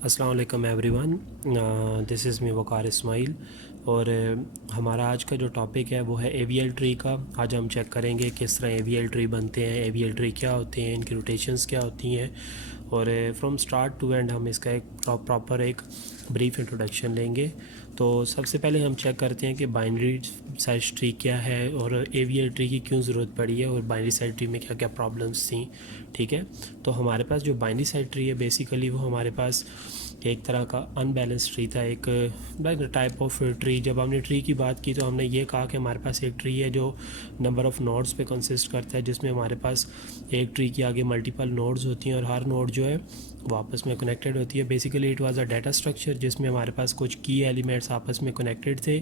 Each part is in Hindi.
अस्सलाम वालेकुम एवरीवन, दिस इज़ मी वकार इस्माइल। और हमारा आज का जो टॉपिक है वो है एवीएल ट्री का। आज हम चेक करेंगे किस तरह एवीएल ट्री बनते हैं, एवीएल ट्री क्या होते हैं, इनकी रोटेशंस क्या होती हैं, और फ्रॉम स्टार्ट टू एंड हम इसका एक प्रॉपर एक ब्रीफ इंट्रोडक्शन लेंगे। तो सबसे पहले हम चेक करते हैं कि बाइनरी सर्च ट्री क्या है और एवीएल ट्री की क्यों ज़रूरत पड़ी है और बाइनरी सर्च ट्री में क्या क्या प्रॉब्लम्स थी। ठीक है, तो हमारे पास जो बाइनरी सर्च ट्री है बेसिकली वो हमारे पास एक तरह का अनबैलेंस ट्री था, एक टाइप ऑफ ट्री। जब हमने ट्री की बात की तो हमने ये कहा कि हमारे पास एक ट्री है जो नंबर ऑफ़ नोड्स पे कंसिस्ट करता है, जिसमें हमारे पास एक ट्री के आगे मल्टीपल नोड्स होती हैं और हर नोड जो है वो आपस में कनेक्टेड होती है। Basically it was a data structure जिसमें हमारे पास कुछ की एलिमेंट्स आपस में कनेक्टेड थे।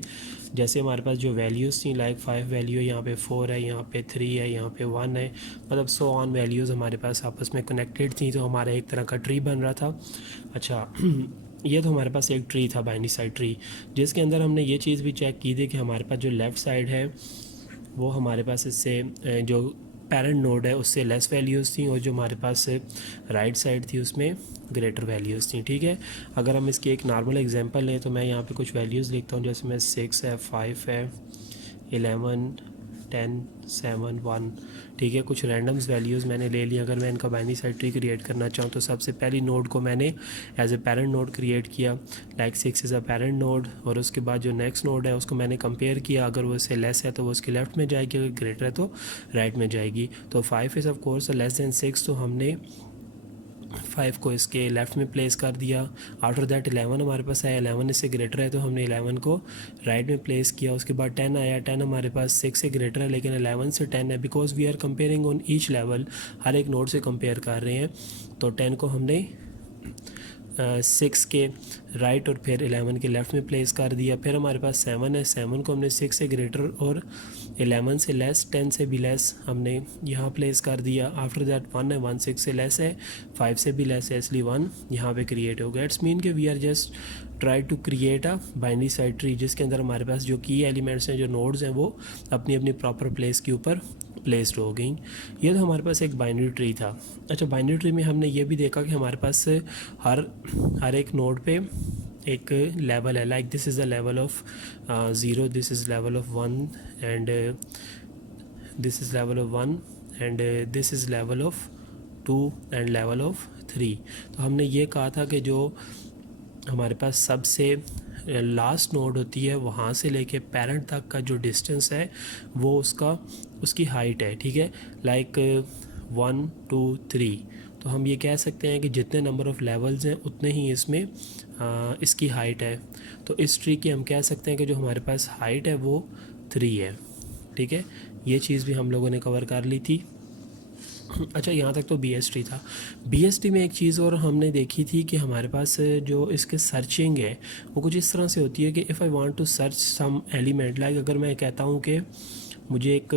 जैसे हमारे पास जो वैल्यूज़ थी, लाइक 5 वैल्यू, यहाँ पे 4 है, यहाँ पे 3 है, यहाँ पे 1 है, मतलब सो ऑन वैल्यूज़ हमारे पास आपस में कनेक्टेड थी, तो हमारा एक तरह का ट्री बन रहा था। अच्छा ये तो हमारे पास एक ट्री था, बाइनरी साइड ट्री, जिसके अंदर हमने ये चीज़ भी चेक की थी कि हमारे पास जो लेफ़्ट साइड है वो हमारे पास इससे जो पेरेंट नोड है उससे लेस वैल्यूज़ थी, और जो हमारे पास राइट साइड थी उसमें ग्रेटर वैल्यूज़ थी। ठीक है, अगर हम इसकी एक नॉर्मल एग्जांपल लें तो मैं यहाँ पे कुछ वैल्यूज़ लिखता हूँ, जैसे मैं 6 है, 5 है, 11, 10, 7, 1। ठीक है, कुछ रैंडम्स वैल्यूज़ मैंने ले ली। अगर मैं इनका बाइनरी साइड ट्री क्रिएट करना चाहूँ तो सबसे पहली नोड को मैंने as a parent node create किया, like 6 is a parent node, और उसके बाद जो नेक्स्ट नोड है उसको मैंने कंपेयर किया। अगर वो इससे लेस है तो वो उसके लेफ्ट में जाएगी, अगर ग्रेटर है तो राइट में जाएगी। तो 5 is of course less than 6, तो हमने 5 को इसके लेफ़्ट में प्लेस कर दिया। आफ्टर दैट 11 हमारे पास आया, 11 इससे ग्रेटर है तो हमने 11 को राइट में प्लेस किया। उसके बाद 10 आया, 10 हमारे पास 6 से ग्रेटर है लेकिन 11 से 10 है, because we are comparing on each level, हर एक नोड से कंपेयर कर रहे हैं। तो 10 को हमने 6 के राइट और फिर 11 के लेफ़्ट में प्लेस कर दिया। फिर हमारे पास 7 है, 7 को हमने 6 से ग्रेटर और 11 से लेस, 10 से भी लेस हमने यहाँ प्लेस कर दिया। आफ्टर दैट 1 है, 1 6 से लेस है, 5 से भी लेस है, इसलिए 1 यहाँ पे क्रिएट हो गया। इट्स मीन कि we are just try to create a binary side tree जिसके अंदर हमारे पास जो की एलिमेंट्स हैं, जो नोड्स हैं, वो अपनी अपनी प्रॉपर प्लेस के ऊपर प्लेस्ड हो गई। ये तो हमारे पास एक बाइनरी ट्री था। अच्छा, बाइनरी ट्री में हमने ये भी देखा कि हमारे पास हर एक नोड पे एक लेवल है, like this is the level of 0, this is level of 1, and this is level of 1, and this is level of 2 and level of 3। तो हमने ये कहा था कि जो हमारे पास सबसे लास्ट नोड होती है वहाँ से लेके पेरेंट तक का जो डिस्टेंस है वो उसकी हाइट है। ठीक है, लाइक 1 2 3। तो हम ये कह सकते हैं कि जितने नंबर ऑफ़ लेवल्स हैं उतने ही इसमें इसकी हाइट है। तो इस ट्री की हम कह सकते हैं कि जो हमारे पास हाइट है वो 3 है। ठीक है, ये चीज़ भी हम लोगों ने कवर कर ली थी। अच्छा, यहाँ तक तो BST था। BST में एक चीज़ और हमने देखी थी कि हमारे पास जो इसके सर्चिंग है वो कुछ इस तरह से होती है कि if I want to search some element, like अगर मैं कहता हूँ कि मुझे एक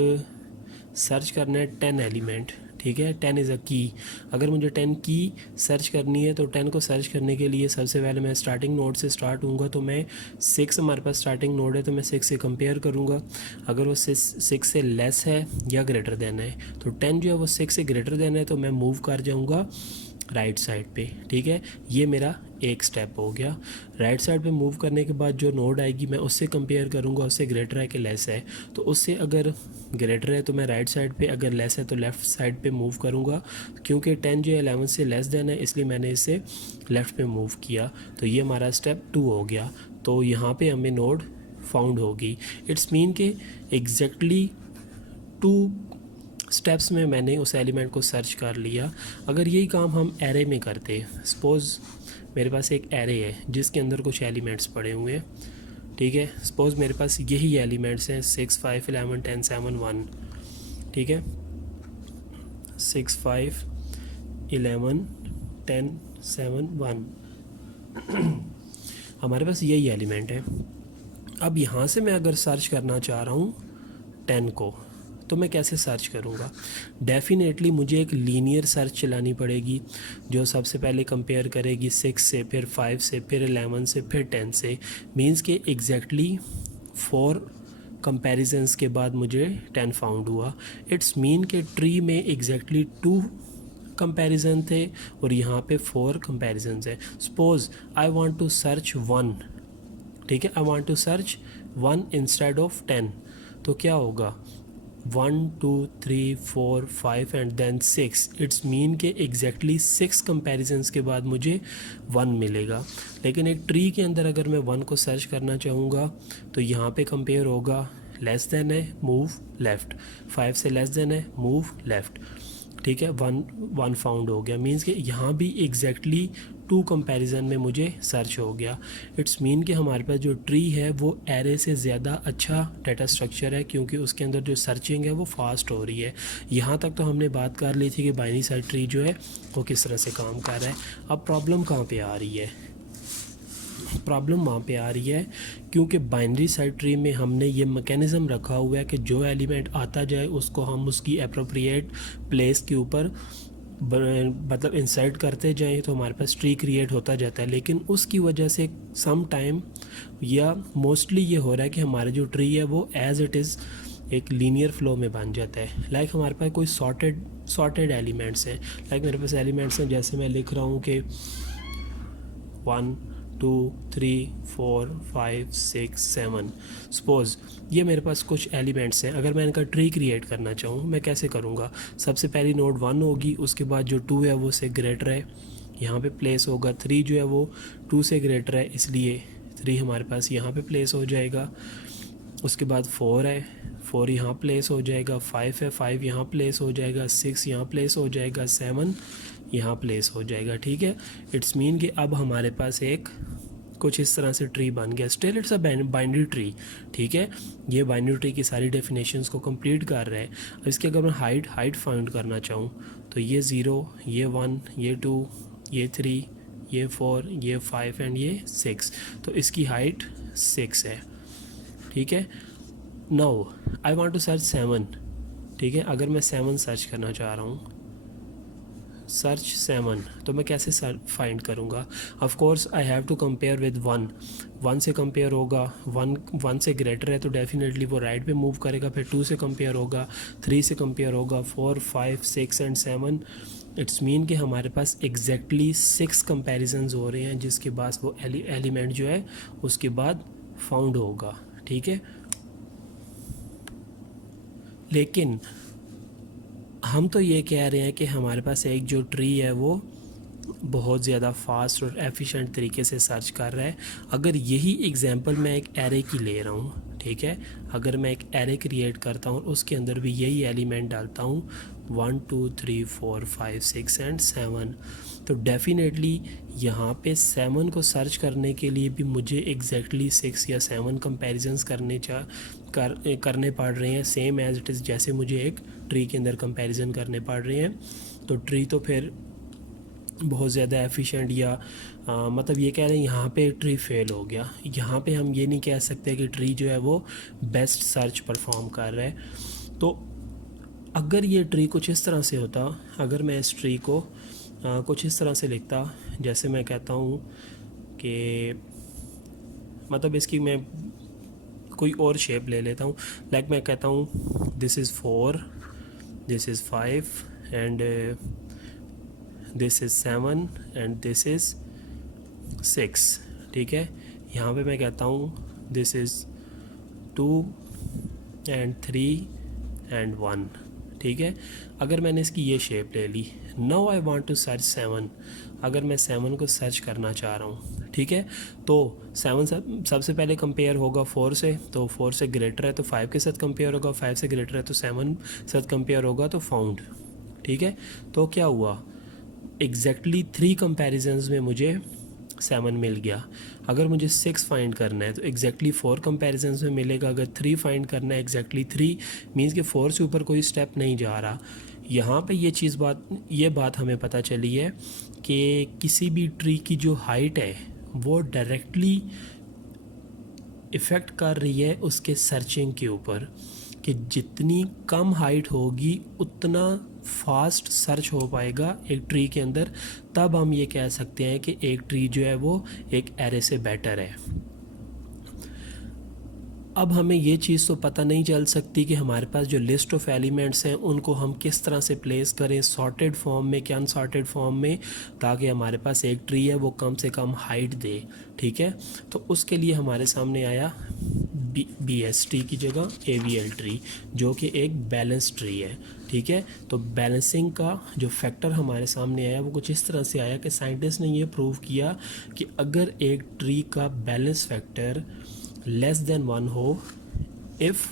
सर्च करना है 10 एलिमेंट, ठीक है, 10 इज़ अ की। अगर मुझे 10 की सर्च करनी है तो 10 को सर्च करने के लिए सबसे पहले मैं स्टार्टिंग नोड से स्टार्ट हूँगा। तो मैं 6 हमारे पास स्टार्टिंग नोड है तो मैं 6 से कंपेयर करूँगा। अगर वो 6 से लेस है या ग्रेटर देन है तो 10 जो है वो 6 से ग्रेटर देन है तो मैं मूव कर जाऊँगा राइट साइड पे। ठीक है, ये मेरा एक स्टेप हो गया। राइट साइड पे मूव करने के बाद जो नोड आएगी मैं उससे कंपेयर करूँगा, उससे ग्रेटर है कि लेस है। तो उससे अगर ग्रेटर है तो मैं राइट साइड पे, अगर लेस है तो लेफ़्ट साइड पे मूव करूँगा। क्योंकि 10 जो है 11 से लेस देन है इसलिए मैंने इसे लेफ़्ट पे मूव किया। तो ये हमारा स्टेप 2 हो गया। तो यहाँ पे हमें नोड फाउंड होगी। इट्स मीन के एग्जैक्टली 2 स्टेप्स में मैंने उस एलिमेंट को सर्च कर लिया। अगर यही काम हम एरे में करते, सपोज़ मेरे पास एक एरे है जिसके अंदर कुछ एलिमेंट्स पड़े हुए हैं। ठीक है, सपोज़ मेरे पास यही एलिमेंट्स हैं 6 5 11 10 7 1। ठीक है, 6 5 11 10 7 1 हमारे पास यही एलिमेंट है। अब यहाँ से मैं अगर सर्च करना चाह रहा हूँ 10 को तो मैं कैसे सर्च करूँगा? डेफिनेटली मुझे एक लीनियर सर्च चलानी पड़ेगी जो सबसे पहले कंपेयर करेगी 6 से, फिर 5 से, फिर 11 से, फिर 10 से। मींस के एग्जैक्टली 4 कंपैरिजंस के बाद मुझे 10 फाउंड हुआ। इट्स मीन के ट्री में एग्जैक्टली 2 कंपैरिजन थे और यहाँ पे 4 कंपैरिजन है। Suppose I want to search 1, ठीक है, I want to search 1 instead of 10, तो क्या होगा 1 2 3 4 5 एंड देन 6। इट्स मीन के एग्जैक्टली 6 कंपैरिजन्स के बाद मुझे 1 मिलेगा। लेकिन एक ट्री के अंदर अगर मैं 1 को सर्च करना चाहूँगा तो यहाँ पे कंपेयर होगा लेस देन है मूव लेफ़्ट, 5 से लेस देन है मूव लेफ़्ट, ठीक है, 1 फाउंड हो गया। मीन्स कि यहाँ भी एग्जैक्टली 2 कंपैरिजन में मुझे सर्च हो गया। इट्स मीन कि हमारे पास जो ट्री है वो एरे से ज़्यादा अच्छा डाटा स्ट्रक्चर है, क्योंकि उसके अंदर जो सर्चिंग है वो फास्ट हो रही है। यहाँ तक तो हमने बात कर ली थी कि बाइनरी सर्च ट्री जो है वो किस तरह से काम कर रहा है। अब प्रॉब्लम कहाँ पे आ रही है? प्रॉब्लम वहाँ पे आ रही है क्योंकि बाइनरी सर्च ट्री में हमने ये मैकेनिज़्म रखा हुआ है कि जो एलिमेंट आता जाए उसको हम उसकी अप्रोप्रिएट प्लेस के ऊपर मतलब इंसर्ट करते जाएं तो हमारे पास ट्री क्रिएट होता जाता है। लेकिन उसकी वजह से सम टाइम या मोस्टली ये हो रहा है कि हमारा जो ट्री है वो एज़ इट इज़ एक लीनियर फ्लो में बन जाता है। लाइक हमारे पास कोई सॉर्टेड एलिमेंट्स हैं। लाइक मेरे पास एलिमेंट्स हैं, जैसे मैं लिख रहा हूँ कि 1 2 3 4 5 6 7। सपोज़ ये मेरे पास कुछ एलिमेंट्स हैं। अगर मैं इनका ट्री क्रिएट करना चाहूँ मैं कैसे करूँगा? सबसे पहली नोड 1 होगी, उसके बाद जो 2 है वो उससे ग्रेटर है, यहाँ पे प्लेस होगा। 3 जो है वो 2 से ग्रेटर है, इसलिए 3 हमारे पास यहाँ पे प्लेस हो जाएगा। उसके बाद 4 है, 4 यहाँ प्लेस हो जाएगा। 5 है, 5 यहाँ प्लेस हो जाएगा। 6 यहाँ प्लेस हो जाएगा। 7 यहाँ प्लेस हो जाएगा, ठीक है। इट्स मीन कि अब हमारे पास एक कुछ इस तरह से ट्री बन गया। Still it's a binary tree, ठीक है। ये बाइनरी ट्री की सारी डेफिनेशंस को कंप्लीट कर रहा है। अब इसके अगर मैं हाइट फाइंड करना चाहूँ तो ये 0, ये 1, ये 2, ये 3, ये 4, ये 5 एंड ये 6, तो इसकी हाइट 6 है, ठीक है। Now I want to search 7, ठीक है। अगर मैं 7 सर्च करना चाह रहा हूँ, सर्च 7, तो मैं कैसे फाइंड करूँगा? Of course I have to compare with 1 से कंपेयर होगा। 1 से ग्रेटर है तो डेफिनेटली वो राइट पे मूव करेगा। फिर 2 से कंपेयर होगा, 3 से कंपेयर होगा, 4 5 6 एंड 7। इट्स मीन कि हमारे पास एग्जैक्टली 6 कंपैरिजन्स हो रहे हैं, जिसके बाद वो एलिमेंट जो है उसके बाद फाउंड होगा, ठीक है। लेकिन हम तो ये कह रहे हैं कि हमारे पास एक जो ट्री है वो बहुत ज़्यादा फास्ट और एफिशिएंट तरीके से सर्च कर रहा है। अगर यही एग्जांपल मैं एक एरे की ले रहा हूँ, ठीक है, अगर मैं एक एरे क्रिएट करता हूँ और उसके अंदर भी यही एलिमेंट डालता हूँ 1 2 3 4 5 6 एंड 7, तो डेफिनेटली यहाँ पे 7 को सर्च करने के लिए भी मुझे एग्जैक्टली 6 या 7 कंपैरिजन्स करने पड़ रहे हैं, सेम एज इट इज़ जैसे मुझे एक ट्री के अंदर कंपैरिजन करने पड़ रहे हैं। तो ट्री तो फिर बहुत ज़्यादा एफिशिएंट या मतलब ये कह रहे हैं यहाँ पे ट्री फेल हो गया। यहाँ पे हम ये नहीं कह सकते कि ट्री जो है वो बेस्ट सर्च परफॉर्म कर रहा है। तो अगर ये ट्री कुछ इस तरह से होता, अगर मैं इस ट्री को कुछ इस तरह से लिखता, जैसे मैं कहता हूँ कि मतलब इसकी मैं कोई और शेप ले लेता हूँ। लाइक मैं कहता हूँ this is 4, this is 5 and this is 7 and this is 6, ठीक है। यहाँ पे मैं कहता हूँ दिस इज़ 2 एंड 3 एंड 1, ठीक है। अगर मैंने इसकी ये शेप ले ली, now I want to search 7, अगर मैं 7 को सर्च करना चाह रहा हूँ, ठीक है, तो 7 सबसे पहले कंपेयर होगा 4 से, तो 4 से ग्रेटर है तो 5 के साथ कंपेयर होगा, 5 से ग्रेटर है तो 7 साथ कंपेयर होगा, तो फाउंड, ठीक है। तो क्या हुआ, एग्जैक्टली 3 कंपैरिजन्स में मुझे 7 मिल गया। अगर मुझे 6 फाइंड करना है तो एग्जैक्टली 4 कंपैरिजन्स में मिलेगा। अगर 3 फाइंड करना है एग्जैक्टली 3 मीन्स कि 4 से ऊपर कोई स्टेप नहीं जा रहा। यहाँ पे ये बात हमें पता चली है कि किसी भी ट्री की जो हाइट है वो डायरेक्टली इफ़ेक्ट कर रही है उसके सर्चिंग के ऊपर, कि जितनी कम हाइट होगी उतना फास्ट सर्च हो पाएगा एक ट्री के अंदर। तब हम ये कह सकते हैं कि एक ट्री जो है वो एक एरे से बेटर है। अब हमें ये चीज़ तो पता नहीं चल सकती कि हमारे पास जो लिस्ट ऑफ एलिमेंट्स हैं उनको हम किस तरह से प्लेस करें, सॉर्टेड फॉर्म में कि अनसॉर्टेड फॉर्म में, ताकि हमारे पास एक ट्री है वो कम से कम हाइट दे। ठीक है, तो उसके लिए हमारे सामने आया BST की जगह AVL ट्री, जो कि एक बैलेंस ट्री है। ठीक है, तो बैलेंसिंग का जो फैक्टर हमारे सामने आया वो कुछ इस तरह से आया कि साइंटिस्ट ने ये प्रूव किया कि अगर एक ट्री का बैलेंस फैक्टर लेस देन 1 हो, if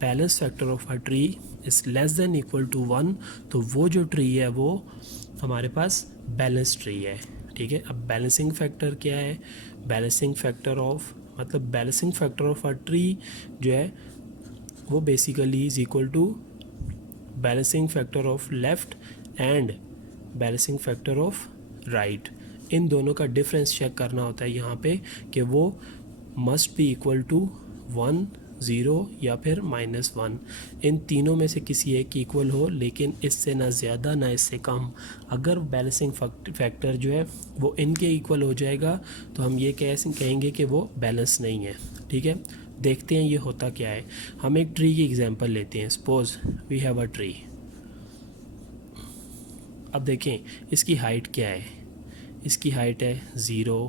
balance factor of a tree is less than equal to 1, तो वो जो ट्री है वो हमारे पास बैलेंस ट्री है। ठीक है, अब बैलेंसिंग फैक्टर क्या है? Balancing factor of balancing factor of a tree जो है वो basically is equal to balancing factor of left and balancing factor of right. इन दोनों का डिफरेंस चेक करना होता है यहाँ पे कि वो मस्ट बी इक्वल टू 1, 0 या फिर -1। इन तीनों में से किसी एक की इक्वल हो, लेकिन इससे ना ज़्यादा ना इससे कम। अगर बैलेंसिंग फैक्टर जो है वो इनके इक्वल हो जाएगा तो हम ये कहेंगे कि वो बैलेंस नहीं है। ठीक है, देखते हैं ये होता क्या है। हम एक ट्री की एग्जांपल लेते हैं। Suppose we have a tree. अब देखें इसकी हाइट क्या है। इसकी हाइट है 0,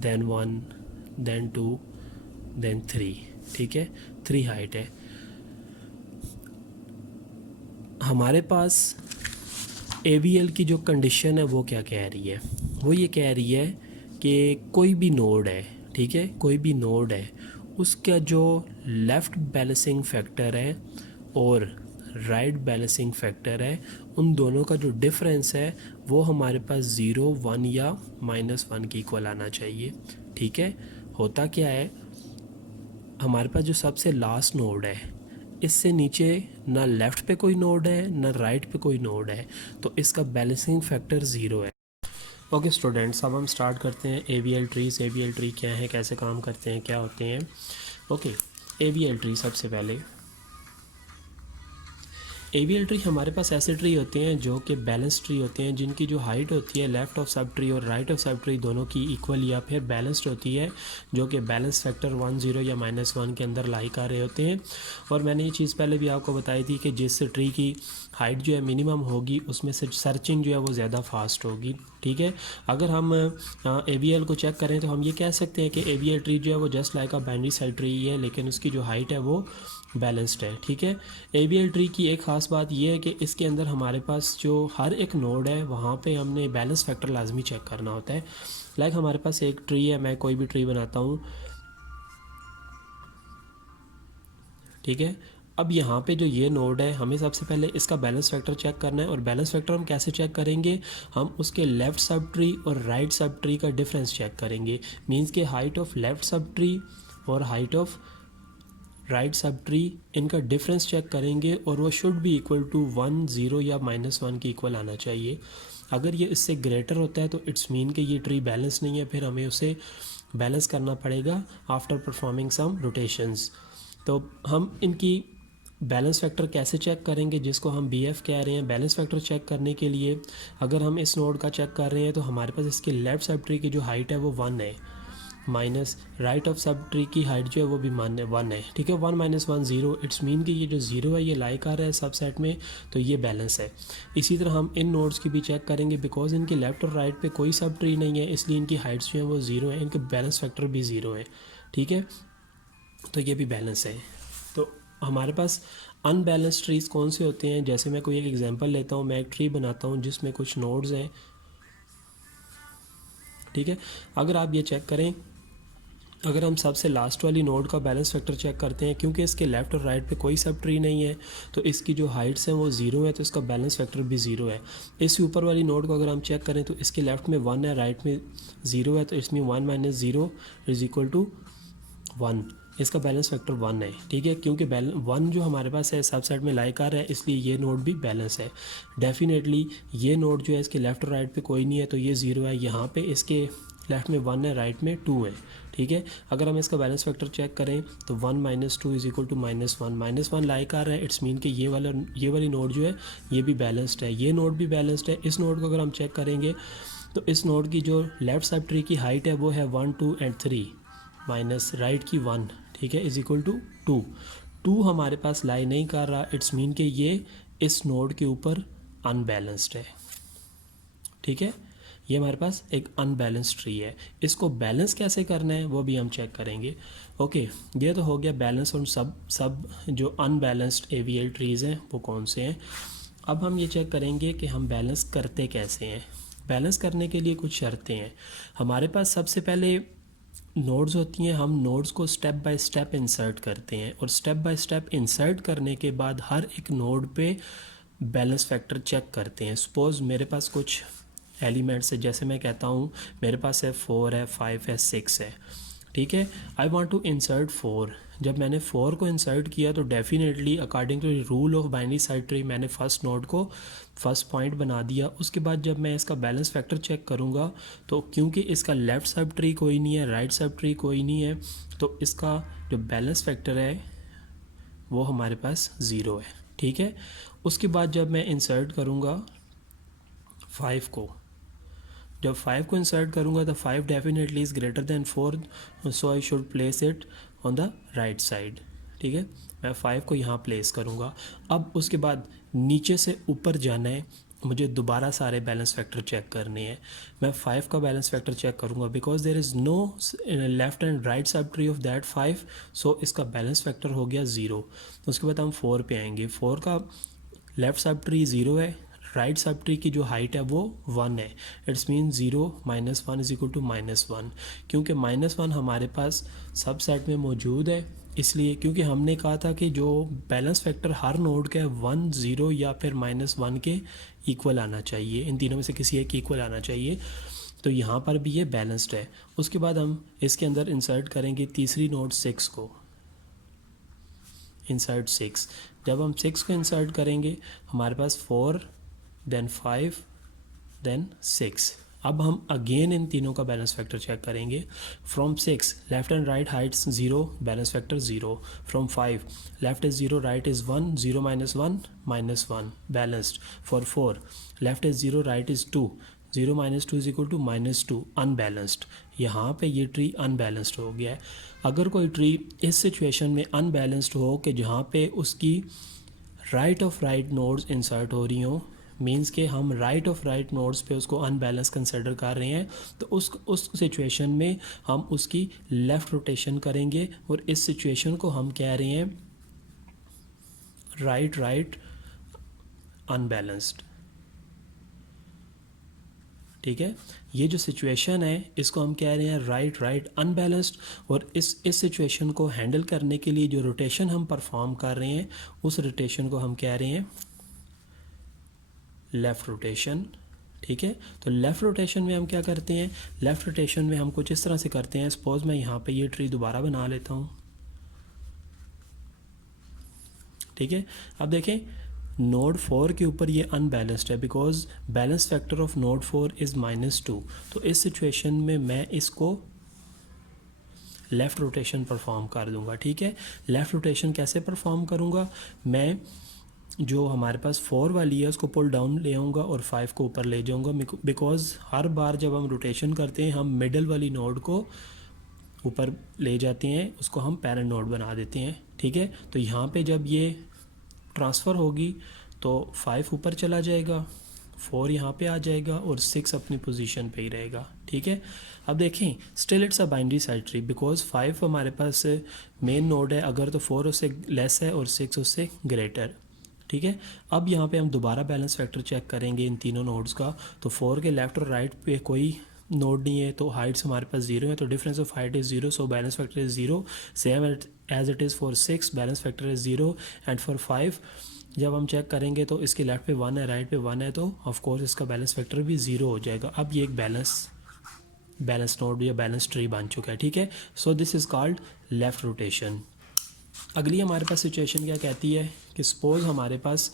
then 1, then 2, then 3। ठीक है, 3 हाइट है। हमारे पास AVL की जो कंडीशन है वो क्या कह रही है? वो ये कह रही है कि कोई भी नोड है, ठीक है, कोई भी नोड है, उसका जो लेफ़्ट बैलेंसिंग फैक्टर है और राइट बैलेंसिंग फैक्टर है, उन दोनों का जो डिफरेंस है वो हमारे पास 0, 1 या -1 के इक्वल आना चाहिए। ठीक है, होता क्या है, हमारे पास जो सबसे लास्ट नोड है, इससे नीचे ना लेफ़्ट पे कोई नोड है ना राइट पे कोई नोड है, तो इसका बैलेंसिंग फैक्टर 0 है। ओके स्टूडेंट्स, अब हम स्टार्ट करते हैं AVL ट्रीज। AVL ट्री क्या है, कैसे काम करते हैं, क्या होते हैं। ओके, AVL ट्री सबसे पहले AVL ट्री हमारे पास ऐसे ट्री होते हैं जो कि बैलेंस ट्री होते हैं, जिनकी जो हाइट होती है लेफ़्ट ऑफ सब ट्री और राइट ऑफ सब ट्री दोनों की इक्वल या फिर बैलेंस्ड होती है, जो कि बैलेंस फैक्टर 1, 0 या -1 के अंदर लाई कर रहे होते हैं। और मैंने ये चीज़ पहले भी आपको बताई थी कि जिस ट्री की हाइट जो है मिनिमम होगी उसमें से सर्चिंग जो है वो ज़्यादा फास्ट होगी। ठीक है, अगर हम AVL को चेक करें तो हम ये कह सकते हैं कि AVL ट्री जो है वो just like a binary search tree है, लेकिन उसकी जो हाइट है वो बैलेंस्ड है। ठीक है, AVL ट्री की एक ख़ास बात यह है कि इसके अंदर हमारे पास जो हर एक नोड है वहाँ पे हमने बैलेंस फैक्टर लाजमी चेक करना होता है। लाइक हमारे पास एक ट्री है, मैं कोई भी ट्री बनाता हूँ। ठीक है, अब यहाँ पे जो ये नोड है, हमें सबसे पहले इसका बैलेंस फैक्टर चेक करना है। और बैलेंस फैक्टर हम कैसे चेक करेंगे? हम उसके लेफ़्ट सब ट्री और राइट सब ट्री का डिफरेंस चेक करेंगे। मींस के height of left subtree और height of right sub tree, इनका डिफरेंस चेक करेंगे और वो शुड बी इक्वल टू 1, 0 या -1 के इक्वल आना चाहिए। अगर ये इससे ग्रेटर होता है तो इट्स मीन कि ये ट्री बैलेंस नहीं है, फिर हमें उसे बैलेंस करना पड़ेगा आफ्टर परफॉर्मिंग सम रोटेशंस। तो हम इनकी बैलेंस फैक्टर कैसे चेक करेंगे, जिसको हम BF कह रहे हैं। बैलेंस फैक्टर चेक करने के लिए अगर हम इस नोड का चेक कर रहे हैं तो हमारे पास इसकी लेफ़्ट सब ट्री की जो हाइट है वो 1 है, minus right of sub tree की हाइट जो है वो भी 1 है। ठीक है, 1 - 1 0, इट्स मीन कि ये जो 0 है ये लाई कर रहा है सब सेट में, तो ये बैलेंस है। इसी तरह हम इन नोड्स की भी चेक करेंगे। बिकॉज इनके लेफ़्ट और राइट पे कोई सब ट्री नहीं है, इसलिए इनकी हाइट्स जो हैं वो 0 है, इनके बैलेंस फैक्टर भी 0 है। ठीक है, तो ये भी बैलेंस है। तो हमारे पास अनबैलेंस ट्रीज़ कौन से होते हैं? जैसे मैं कोई एक एग्जांपल लेता हूँ, मैं एक ट्री बनाता हूँ जिसमें कुछ नोड्स हैं। ठीक है, अगर आप ये चेक करें, अगर हम सबसे लास्ट वाली नोड का बैलेंस फैक्टर चेक करते हैं, क्योंकि इसके लेफ़्ट और राइट पे कोई सब ट्री नहीं है, तो इसकी जो हाइट्स हैं वो 0 है, तो इसका बैलेंस फैक्टर भी 0 है। इस ऊपर वाली नोड को अगर हम चेक करें तो इसके लेफ़्ट में 1 है, राइट में 0 है, तो इसमें 1 - 0 इज़ इक्वल टू 1। इसका बैलेंस फैक्टर 1 है। ठीक है, क्योंकि 1 जो हमारे पास है सब सेट में लाई कर है, इसलिए ये नोड भी बैलेंस है। डेफिनेटली ये नोड जो है इसके लेफ़्ट और राइट पे कोई नहीं है, तो ये 0 है। यहाँ पे इसके लेफ़्ट में 1 है, राइट में 2 है। ठीक है, अगर हम इसका बैलेंस फैक्टर चेक करें तो 1 - 2 इज़ इक्वल टू -1। -1 लाई कर रहा है, इट्स मीन कि ये वाली नोड जो है ये भी बैलेंस्ड है, ये नोड भी बैलेंस्ड है। इस नोड को अगर हम चेक करेंगे तो इस नोड की जो लेफ़्ट सब ट्री की हाइट है वो है 1, 2 एंड 3, माइनस राइट की 1। ठीक है, इज इक्वल टू 2। 2 हमारे पास लाई नहीं कर रहा, इट्स मीन कि ये इस नोड के ऊपर अनबैलेंस्ड है। ठीक है, ये हमारे पास एक अनबैलेंस्ड ट्री है। इसको बैलेंस कैसे करना है वो भी हम चेक करेंगे। ओके, ये तो हो गया बैलेंस और सब जो अनबैलेंस्ड AVL ट्रीज़ हैं वो कौन से हैं। अब हम ये चेक करेंगे कि हम बैलेंस करते कैसे हैं। बैलेंस करने के लिए कुछ शर्तें हैं हमारे पास। सबसे पहले नोड्स होती हैं, हम नोड्स को स्टेप बाय स्टेप इंसर्ट करते हैं और स्टेप बाय स्टेप इंसर्ट करने के बाद हर एक नोड पे बैलेंस फैक्टर चेक करते हैं। सपोज़ मेरे पास कुछ एलिमेंट्स है, जैसे मैं कहता हूँ मेरे पास है 4 है, 5 है, 6 है। ठीक है, आई वांट टू इंसर्ट 4। जब मैंने 4 को इंसर्ट किया तो definitely according to rule of binary side tree मैंने फर्स्ट नोड को फर्स्ट पॉइंट बना दिया। उसके बाद जब मैं इसका बैलेंस फैक्टर चेक करूँगा तो क्योंकि इसका लेफ़्ट सब ट्री कोई नहीं है, राइट सब ट्री कोई नहीं है, तो इसका जो बैलेंस फैक्टर है वो हमारे पास 0 है। ठीक है, उसके बाद जब मैं इंसर्ट करूँगा 5 को, जब 5 को इंसर्ट करूँगा तो 5 definitely is greater than 4, so I should place it on the right side. ठीक है, मैं 5 को यहाँ प्लेस करूँगा। अब उसके बाद नीचे से ऊपर जाना है, मुझे दोबारा सारे बैलेंस फैक्टर चेक करने हैं। मैं 5 का बैलेंस फैक्टर चेक करूँगा because there is no left and right सब ट्री ऑफ दैट 5, सो इसका बैलेंस फैक्टर हो गया 0। उसके बाद हम 4 पे आएंगे। 4 का लेफ्ट सब ट्री 0 है, राइट सब ट्री की जो हाइट है वो 1 है। It's mean 0 - 1 is equal to -1। क्योंकि -1 हमारे पास सब सेट में मौजूद है, इसलिए क्योंकि हमने कहा था कि जो बैलेंस फैक्टर हर नोड का 1, 0 या फिर -1 के इक्वल आना चाहिए, इन तीनों में से किसी एक के इक्वल आना चाहिए। तो यहाँ पर भी ये बैलेंस्ड है। उसके बाद हम इसके अंदर इंसर्ट करेंगे तीसरी नोड 6 को, इंसर्ट 6। जब हम 6 को इंसर्ट करेंगे हमारे पास 4 देन 5 देन 6। अब हम अगेन इन तीनों का बैलेंस फैक्टर चेक करेंगे। From 6 left and right heights 0, balance factor 0। From 5 left is 0, right is 1, 0 -1 -1 balanced. For 4 left is 0, right is 2, 0 - 2 is equal to -2 unbalanced. यहाँ पे ये ट्री अनबैलेंस्ड हो गया है। अगर कोई ट्री इस सिचुएशन में अनबैलेंस्ड हो कि जहाँ पे उसकी right of right nodes insert हो रही हों, मींस के हम राइट ऑफ राइट नोड्स पे उसको अनबैलेंस कंसिडर कर रहे हैं, तो उस सिचुएशन में हम उसकी लेफ़्ट रोटेशन करेंगे और इस सिचुएशन को हम कह रहे हैं राइट राइट अनबैलेंस्ड। ठीक है, ये जो सिचुएशन है इसको हम कह रहे हैं राइट राइट अनबैलेंस्ड। और इस सिचुएशन को हैंडल करने के लिए जो रोटेशन हम परफॉर्म कर रहे हैं उस रोटेशन को हम कह रहे हैं लेफ़्ट रोटेशन। ठीक है, तो लेफ़्ट रोटेशन में हम क्या करते हैं, लेफ़्ट रोटेशन में हम कुछ इस तरह से करते हैं। सपोज़ मैं यहाँ पे ये ट्री दोबारा बना लेता हूँ। ठीक है, अब देखें नोड 4 के ऊपर ये अनबैलेंस्ड है because balance factor of node 4 is -2। तो इस सिचुएशन में मैं इसको लेफ़्ट रोटेशन परफॉर्म कर दूंगा। ठीक है, लेफ़्ट रोटेशन कैसे परफॉर्म करूँगा, मैं जो हमारे पास 4 वाली है उसको पुल डाउन ले आऊँगा और 5 को ऊपर ले जाऊँगा बिकॉज हर बार जब हम रोटेशन करते हैं हम मिडल वाली नोड को ऊपर ले जाते हैं, उसको हम पेरेंट नोड बना देते हैं। ठीक है, तो यहाँ पे जब ये ट्रांसफ़र होगी तो 5 ऊपर चला जाएगा, 4 यहाँ पे आ जाएगा और 6 अपनी पोजीशन पे ही रहेगा। ठीक है, अब देखें still it's a binary side tree because 5 हमारे पास मेन नोड है, अगर तो 4 उससे लेस है और 6 उससे ग्रेटर। ठीक है, अब यहाँ पे हम दोबारा बैलेंस फैक्टर चेक करेंगे इन तीनों नोड्स का। तो 4 के लेफ़्ट और राइट पे कोई नोड नहीं है, तो हाइट्स हमारे पास 0 है, तो difference of height is 0, so balance factor is 0। Same as it is for 6, balance factor is 0। And for 5 जब हम चेक करेंगे तो इसके लेफ़्ट पे 1 है, राइट पे 1 है, तो ऑफ कोर्स इसका बैलेंस फैक्टर भी 0 हो जाएगा। अब ये एक बैलेंस नोड या बैलेंस ट्री बन चुका है। ठीक है, so this is called left rotation. अगली हमारे पास सिचुएशन क्या कहती है कि सपोज़ हमारे पास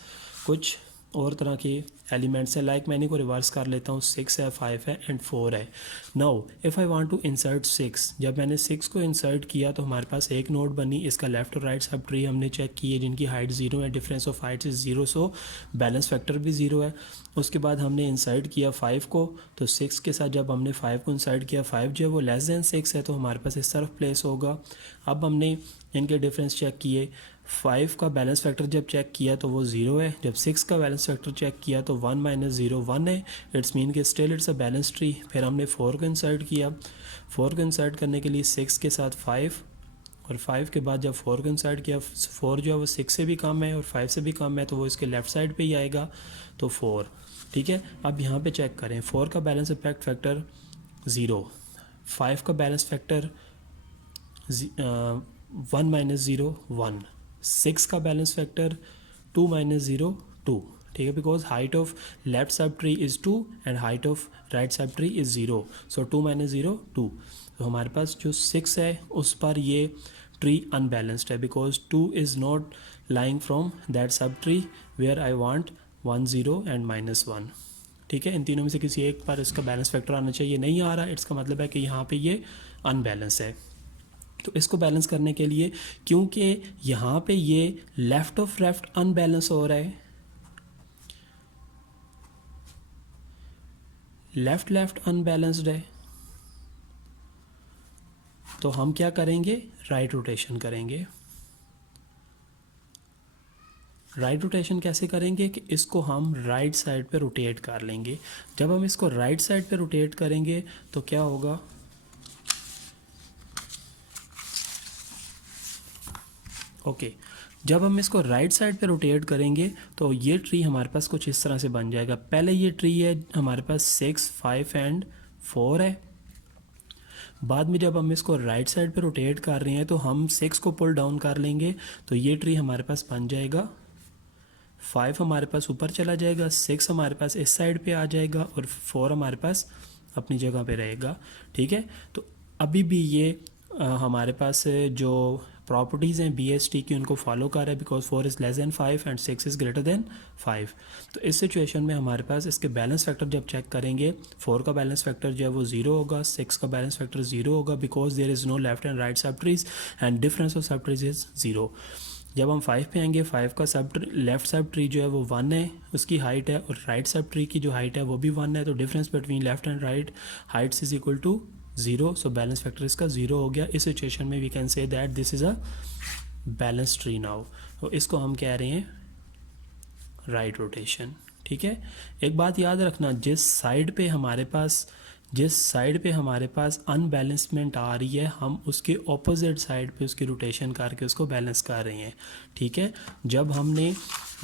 कुछ और तरह के एलिमेंट्स हैं, लाइक मैं इन्हीं को रिवर्स कर लेता हूँ, 6 है, 5 है एंड 4 है। Now if I want to insert 6, जब मैंने 6 को इंसर्ट किया तो हमारे पास एक नोड बनी, इसका लेफ्ट और राइट सब ट्री हमने चेक किए जिनकी हाइट 0 है, difference of Heights is 0, so balance factor भी 0 है। उसके बाद हमने इंसर्ट किया 5 को, तो 6 के साथ जब हमने 5 को इंसर्ट किया, 5 जो है वो लेस दैन 6 है तो हमारे पास इस तरफ प्लेस होगा। अब हमने इनके डिफरेंस चेक किए, 5 का बैलेंस फैक्टर जब चेक किया तो वो 0 है, जब 6 का बैलेंस फैक्टर चेक किया तो 1 माइनस 0 1 है, इट्स मीन कि still it's a balance tree. फिर हमने 4 को इंसर्ट किया, 4 को इंसर्ट करने के लिए 6 के साथ 5, और 5 के बाद जब 4 को इंसर्ट किया, 4 जो है वो 6 से भी कम है और 5 से भी कम है तो वो इसके लेफ़्ट साइड पे ही आएगा, तो 4। ठीक है, अब यहाँ पे चेक करें, 4 का बैलेंस इम्पैक्ट फैक्टर 0, 5 का बैलेंस फैक्टर 1 माइनस 0 1, 6 का बैलेंस फैक्टर 2 माइनस 0 2। ठीक है, बिकॉज हाइट ऑफ लेफ्ट सब tree is 2 and height of right सब ट्री इज़ 0, सो 2 माइनस 0 2। तो हमारे पास जो 6 है उस पर ये ट्री अनबैलेंस्ड है, because 2 is not lying from that sub tree where I want 1 0 and -1। ठीक है, इन तीनों में से किसी एक पर इसका बैलेंस फैक्टर आना चाहिए, नहीं आ रहा, इसका मतलब है कि यहाँ पे ये अनबैलेंस है। तो इसको बैलेंस करने के लिए, क्योंकि यहाँ पे ये लेफ्ट ऑफ लेफ्ट अनबैलेंस हो रहा है, लेफ्ट लेफ्ट अनबैलेंस्ड है, तो हम क्या करेंगे, राइट रोटेशन करेंगे। राइट रोटेशन कैसे करेंगे कि इसको हम राइट साइड पे रोटेट कर लेंगे। जब हम इसको राइट साइड पे रोटेट करेंगे तो क्या होगा, ओके जब हम इसको राइट साइड पे रोटेट करेंगे तो ये ट्री हमारे पास कुछ इस तरह से बन जाएगा। पहले ये ट्री है हमारे पास 6 5 एंड 4 है, बाद में जब हम इसको राइट साइड पे रोटेट कर रहे हैं तो हम 6 को पुल डाउन कर लेंगे तो ये ट्री हमारे पास बन जाएगा, 5 हमारे पास ऊपर चला जाएगा, 6 हमारे पास इस साइड पे आ जाएगा और 4 हमारे पास अपनी जगह पे रहेगा। ठीक है, तो अभी भी ये हमारे पास जो प्रॉपर्टीज़ हैं BST की उनको फॉलो कर रहा है, because 4 is less than 5 and 6 is greater than 5। तो इस सिचुएशन में हमारे पास इसके बैलेंस फैक्टर जब चेक करेंगे, 4 का बैलेंस फैक्टर जो है वो 0 होगा, 6 का बैलेंस फैक्टर 0 होगा, because there is no left and right sub trees and difference of sub trees is 0। जब हम 5 पे आएंगे, 5 का सब लेफ्ट सब ट्री जो है वो 1 है, उसकी हाइट है, और राइट सब ट्री की जो हाइट है वो भी 1 है, तो difference between left and right heights is equal to 0, so balance factor इसका 0 हो गया। इस सिचुएशन में we can say that this is a balance tree now. तो इसको हम कह रहे हैं राइट रोटेशन। ठीक है, एक बात याद रखना, जिस साइड पे हमारे पास अनबैलेंसमेंट आ रही है, हम उसके ऑपोजिट साइड पे उसकी रोटेशन करके उसको बैलेंस कर रहे हैं। ठीक है, जब हमने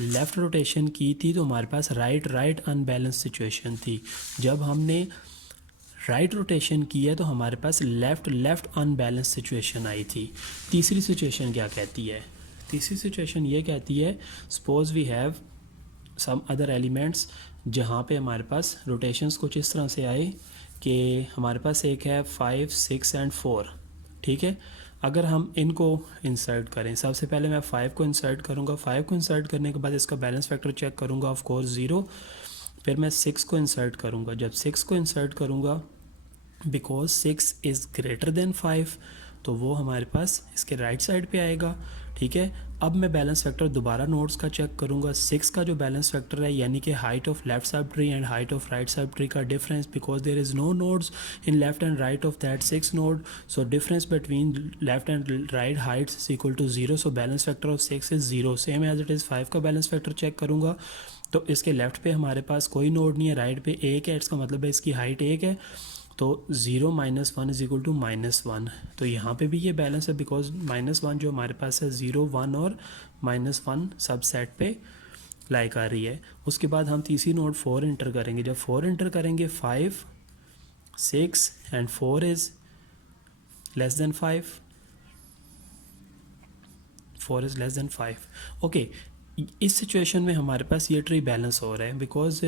लेफ़्ट रोटेशन की थी तो हमारे पास राइट राइट अनबैलेंस सिचुएशन थी, जब हमने राइट रोटेशन की है तो हमारे पास लेफ़्ट लेफ़्ट अनबैलेंस सिचुएशन आई थी। तीसरी सिचुएशन क्या कहती है, तीसरी सिचुएशन ये कहती है, suppose we have some other elements जहाँ पे हमारे पास रोटेशंस कुछ इस तरह से आए कि हमारे पास एक है 5 6 एंड 4। ठीक है, अगर हम इनको इंसर्ट करें, सबसे पहले मैं 5 को इंसर्ट करूँगा, 5 को इंसर्ट करने के बाद इसका बैलेंस फैक्टर चेक करूँगा, ऑफ कोर्स 0। फिर मैं 6 को इंसर्ट करूँगा, जब 6 को इंसर्ट करूँगा बिकॉज 6 इज़ ग्रेटर देन 5 तो वो हमारे पास इसके राइट साइड पे आएगा। ठीक है, अब मैं बैलेंस फैक्टर दोबारा नोड्स का चेक करूँगा। 6 का जो बैलेंस फैक्टर है, यानी कि height of left sub tree and height of right sub tree का difference, because there is no nodes in left and right of that 6 node, so difference between left and right heights is equal to 0, so balance factor of 6 is 0। Same as it is 5 का बैलेंस फैक्टर चेक करूँगा तो इसके लेफ्ट पे हमारे पास कोई नोड नहीं है, राइट पे 1 है, इसका मतलब है इसकी हाइट 1 है, तो 0 - 1 इज इक्वल टू -1। तो यहाँ पे भी ये बैलेंस है, बिकॉज -1 जो हमारे पास है 0 1 और -1 सब सेट पे लाई कर रही है। उसके बाद हम तीसरी नोड 4 इंटर करेंगे, जब 4 इंटर करेंगे 5 6 and 4 is less then 5, 4 is less then 5। Okay, इस सिचुएशन में हमारे पास ये ट्री बैलेंस हो रहा है, बिकॉज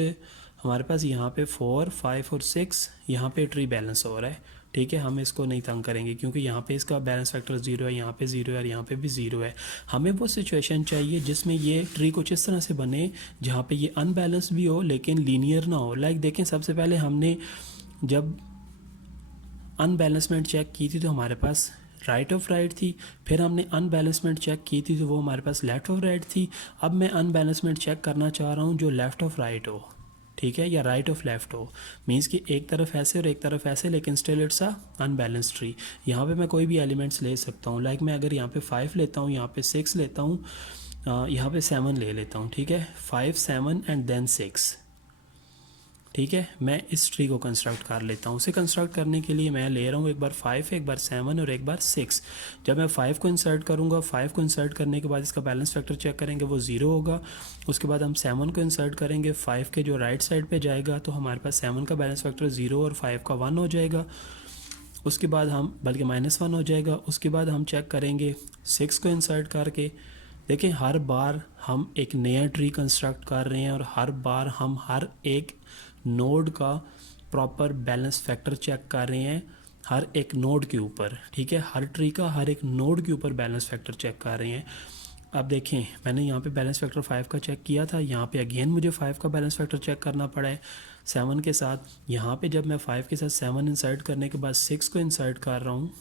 हमारे पास यहाँ पे 4 5 और 6 यहाँ पे ट्री बैलेंस हो रहा है। ठीक है, हम इसको नहीं तंग करेंगे क्योंकि यहाँ पे इसका बैलेंस फैक्टर 0 है, यहाँ पे 0 है और यहाँ पे भी 0 है। हमें वो सिचुएशन चाहिए जिसमें ये ट्री कुछ इस तरह से बने जहाँ पे ये अनबैलेंस भी हो लेकिन लीनियर ना हो। लाइक देखें, सबसे पहले हमने जब अनबैलेंसमेंट चेक की थी तो हमारे पास राइट ऑफ राइट थी, फिर हमने अनबैलेंसमेंट चेक की थी तो वो हमारे पास लेफ़्ट ऑफ राइट थी। अब मैं अनबैलेंसमेंट चेक करना चाह रहा हूँ जो लेफ़्ट ऑफ राइट हो, ठीक है, या राइट ऑफ लेफ़्ट हो। मीन्स कि एक तरफ ऐसे और एक तरफ ऐसे, लेकिन still it's a unbalance tree. यहाँ पे मैं कोई भी एलिमेंट्स ले सकता हूँ। लाइक मैं अगर यहाँ पे 5 लेता हूँ, यहाँ पे 6 लेता हूँ, यहाँ पे 7 ले लेता हूँ, ठीक है, 5 7 एंड देन 6, ठीक है। मैं इस ट्री को कंस्ट्रक्ट कर लेता हूँ। उसे कंस्ट्रक्ट करने के लिए मैं ले रहा हूँ एक बार 5, एक बार 7 और एक बार 6। जब मैं 5 को इंसर्ट करूँगा, 5 को इंसर्ट करने के बाद इसका बैलेंस फैक्टर चेक करेंगे, वो 0 होगा। उसके बाद हम 7 को इंसर्ट करेंगे, 5 के जो राइट साइड पे जाएगा तो हमारे पास 7 का बैलेंस फैक्टर 0 और 5 का 1 हो जाएगा। उसके बाद हम बल्कि -1 हो जाएगा। उसके बाद हम चेक करेंगे 6 को इंसर्ट करके। देखें, हर बार हम एक नया ट्री कंस्ट्रक्ट कर रहे हैं और हर बार हम हर एक नोड का प्रॉपर बैलेंस फैक्टर चेक कर रहे हैं हर एक नोड के ऊपर, ठीक है, हर ट्री का हर एक नोड के ऊपर बैलेंस फैक्टर चेक कर रहे हैं। अब देखें, मैंने यहाँ पे बैलेंस फैक्टर 5 का चेक किया था, यहाँ पे अगेन मुझे 5 का बैलेंस फैक्टर चेक करना पड़ा है 7 के साथ। यहाँ पे जब मैं 5 के साथ 7 इंसर्ट करने के बाद 6 को इंसर्ट कर रहा हूँ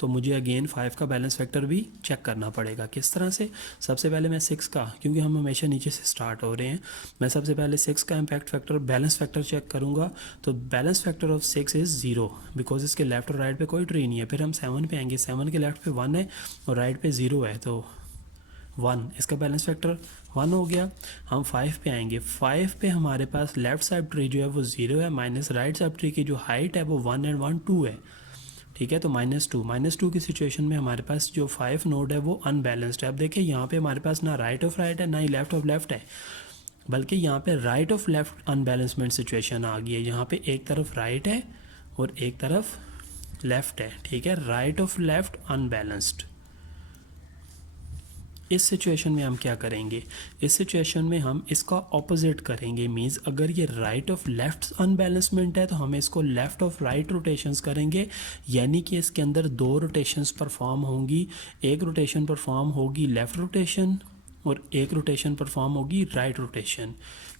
तो मुझे अगेन 5 का बैलेंस फैक्टर भी चेक करना पड़ेगा। किस तरह से? सबसे पहले मैं 6 का, क्योंकि हम हमेशा नीचे से स्टार्ट हो रहे हैं, मैं सबसे पहले 6 का impact factor balance factor check करूंगा। तो balance factor of 6 is 0 because इसके लेफ्ट और राइट पे कोई ट्री नहीं है। फिर हम 7 पे आएंगे, 7 के लेफ्ट पे 1 है और राइट पे 0 है तो 1, इसका बैलेंस फैक्टर 1 हो गया। हम 5 पे आएंगे, 5 पे हमारे पास लेफ्ट साइड ट्री जो है वो 0 है, माइनस राइट साइड ट्री की जो हाइट है वो 1 एंड 1 2 है, ठीक है। तो -2 की सिचुएशन में हमारे पास जो 5 नोड है वो अनबैलेंस्ड है। अब देखिए, यहाँ पे हमारे पास ना राइट ऑफ राइट है ना ही लेफ्ट ऑफ लेफ्ट है, बल्कि यहाँ पे राइट ऑफ लेफ्ट अनबैलेंसमेंट सिचुएशन आ गई है। यहाँ पे एक तरफ राइट है और एक तरफ लेफ्ट है, ठीक है, राइट ऑफ लेफ्ट अनबैलेंस्ड। इस सिचुएशन में हम क्या करेंगे? इस सिचुएशन में हम इसका ऑपोजिट करेंगे। मींस अगर ये राइट ऑफ लेफ्ट अनबैलेंसमेंट है तो हम इसको लेफ्ट ऑफ राइट रोटेशंस करेंगे, यानी कि इसके अंदर 2 रोटेशंस परफॉर्म होंगी। एक रोटेशन परफॉर्म होगी लेफ्ट रोटेशन और एक रोटेशन परफॉर्म होगी राइट रोटेशन।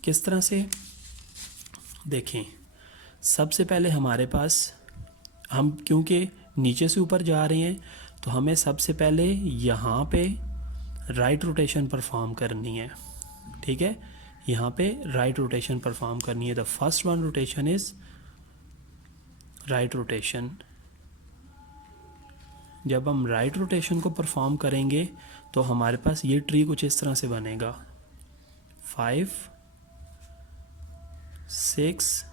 किस तरह से? देखें, सबसे पहले हमारे पास, हम क्योंकि नीचे से ऊपर जा रहे हैं तो हमें सबसे पहले यहाँ पे राइट रोटेशन परफॉर्म करनी है, ठीक है, यहाँ पे राइट रोटेशन परफॉर्म करनी है। The first one rotation is right rotation. जब हम राइट रोटेशन को परफॉर्म करेंगे तो हमारे पास ये ट्री कुछ इस तरह से बनेगा, 5 6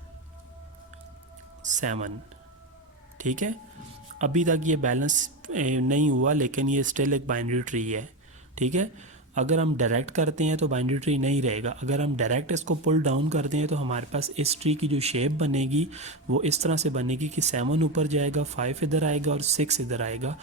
7, ठीक है। अभी तक ये बैलेंस नहीं हुआ लेकिन ये स्टिल एक बाइनरी ट्री है, ठीक है। अगर हम डायरेक्ट करते हैं तो बाइनरी ट्री नहीं रहेगा। अगर हम डायरेक्ट इसको पुल डाउन करते हैं तो हमारे पास इस ट्री की जो शेप बनेगी वो इस तरह से बनेगी कि 7 ऊपर जाएगा, 5 इधर आएगा और 6 इधर आएगा।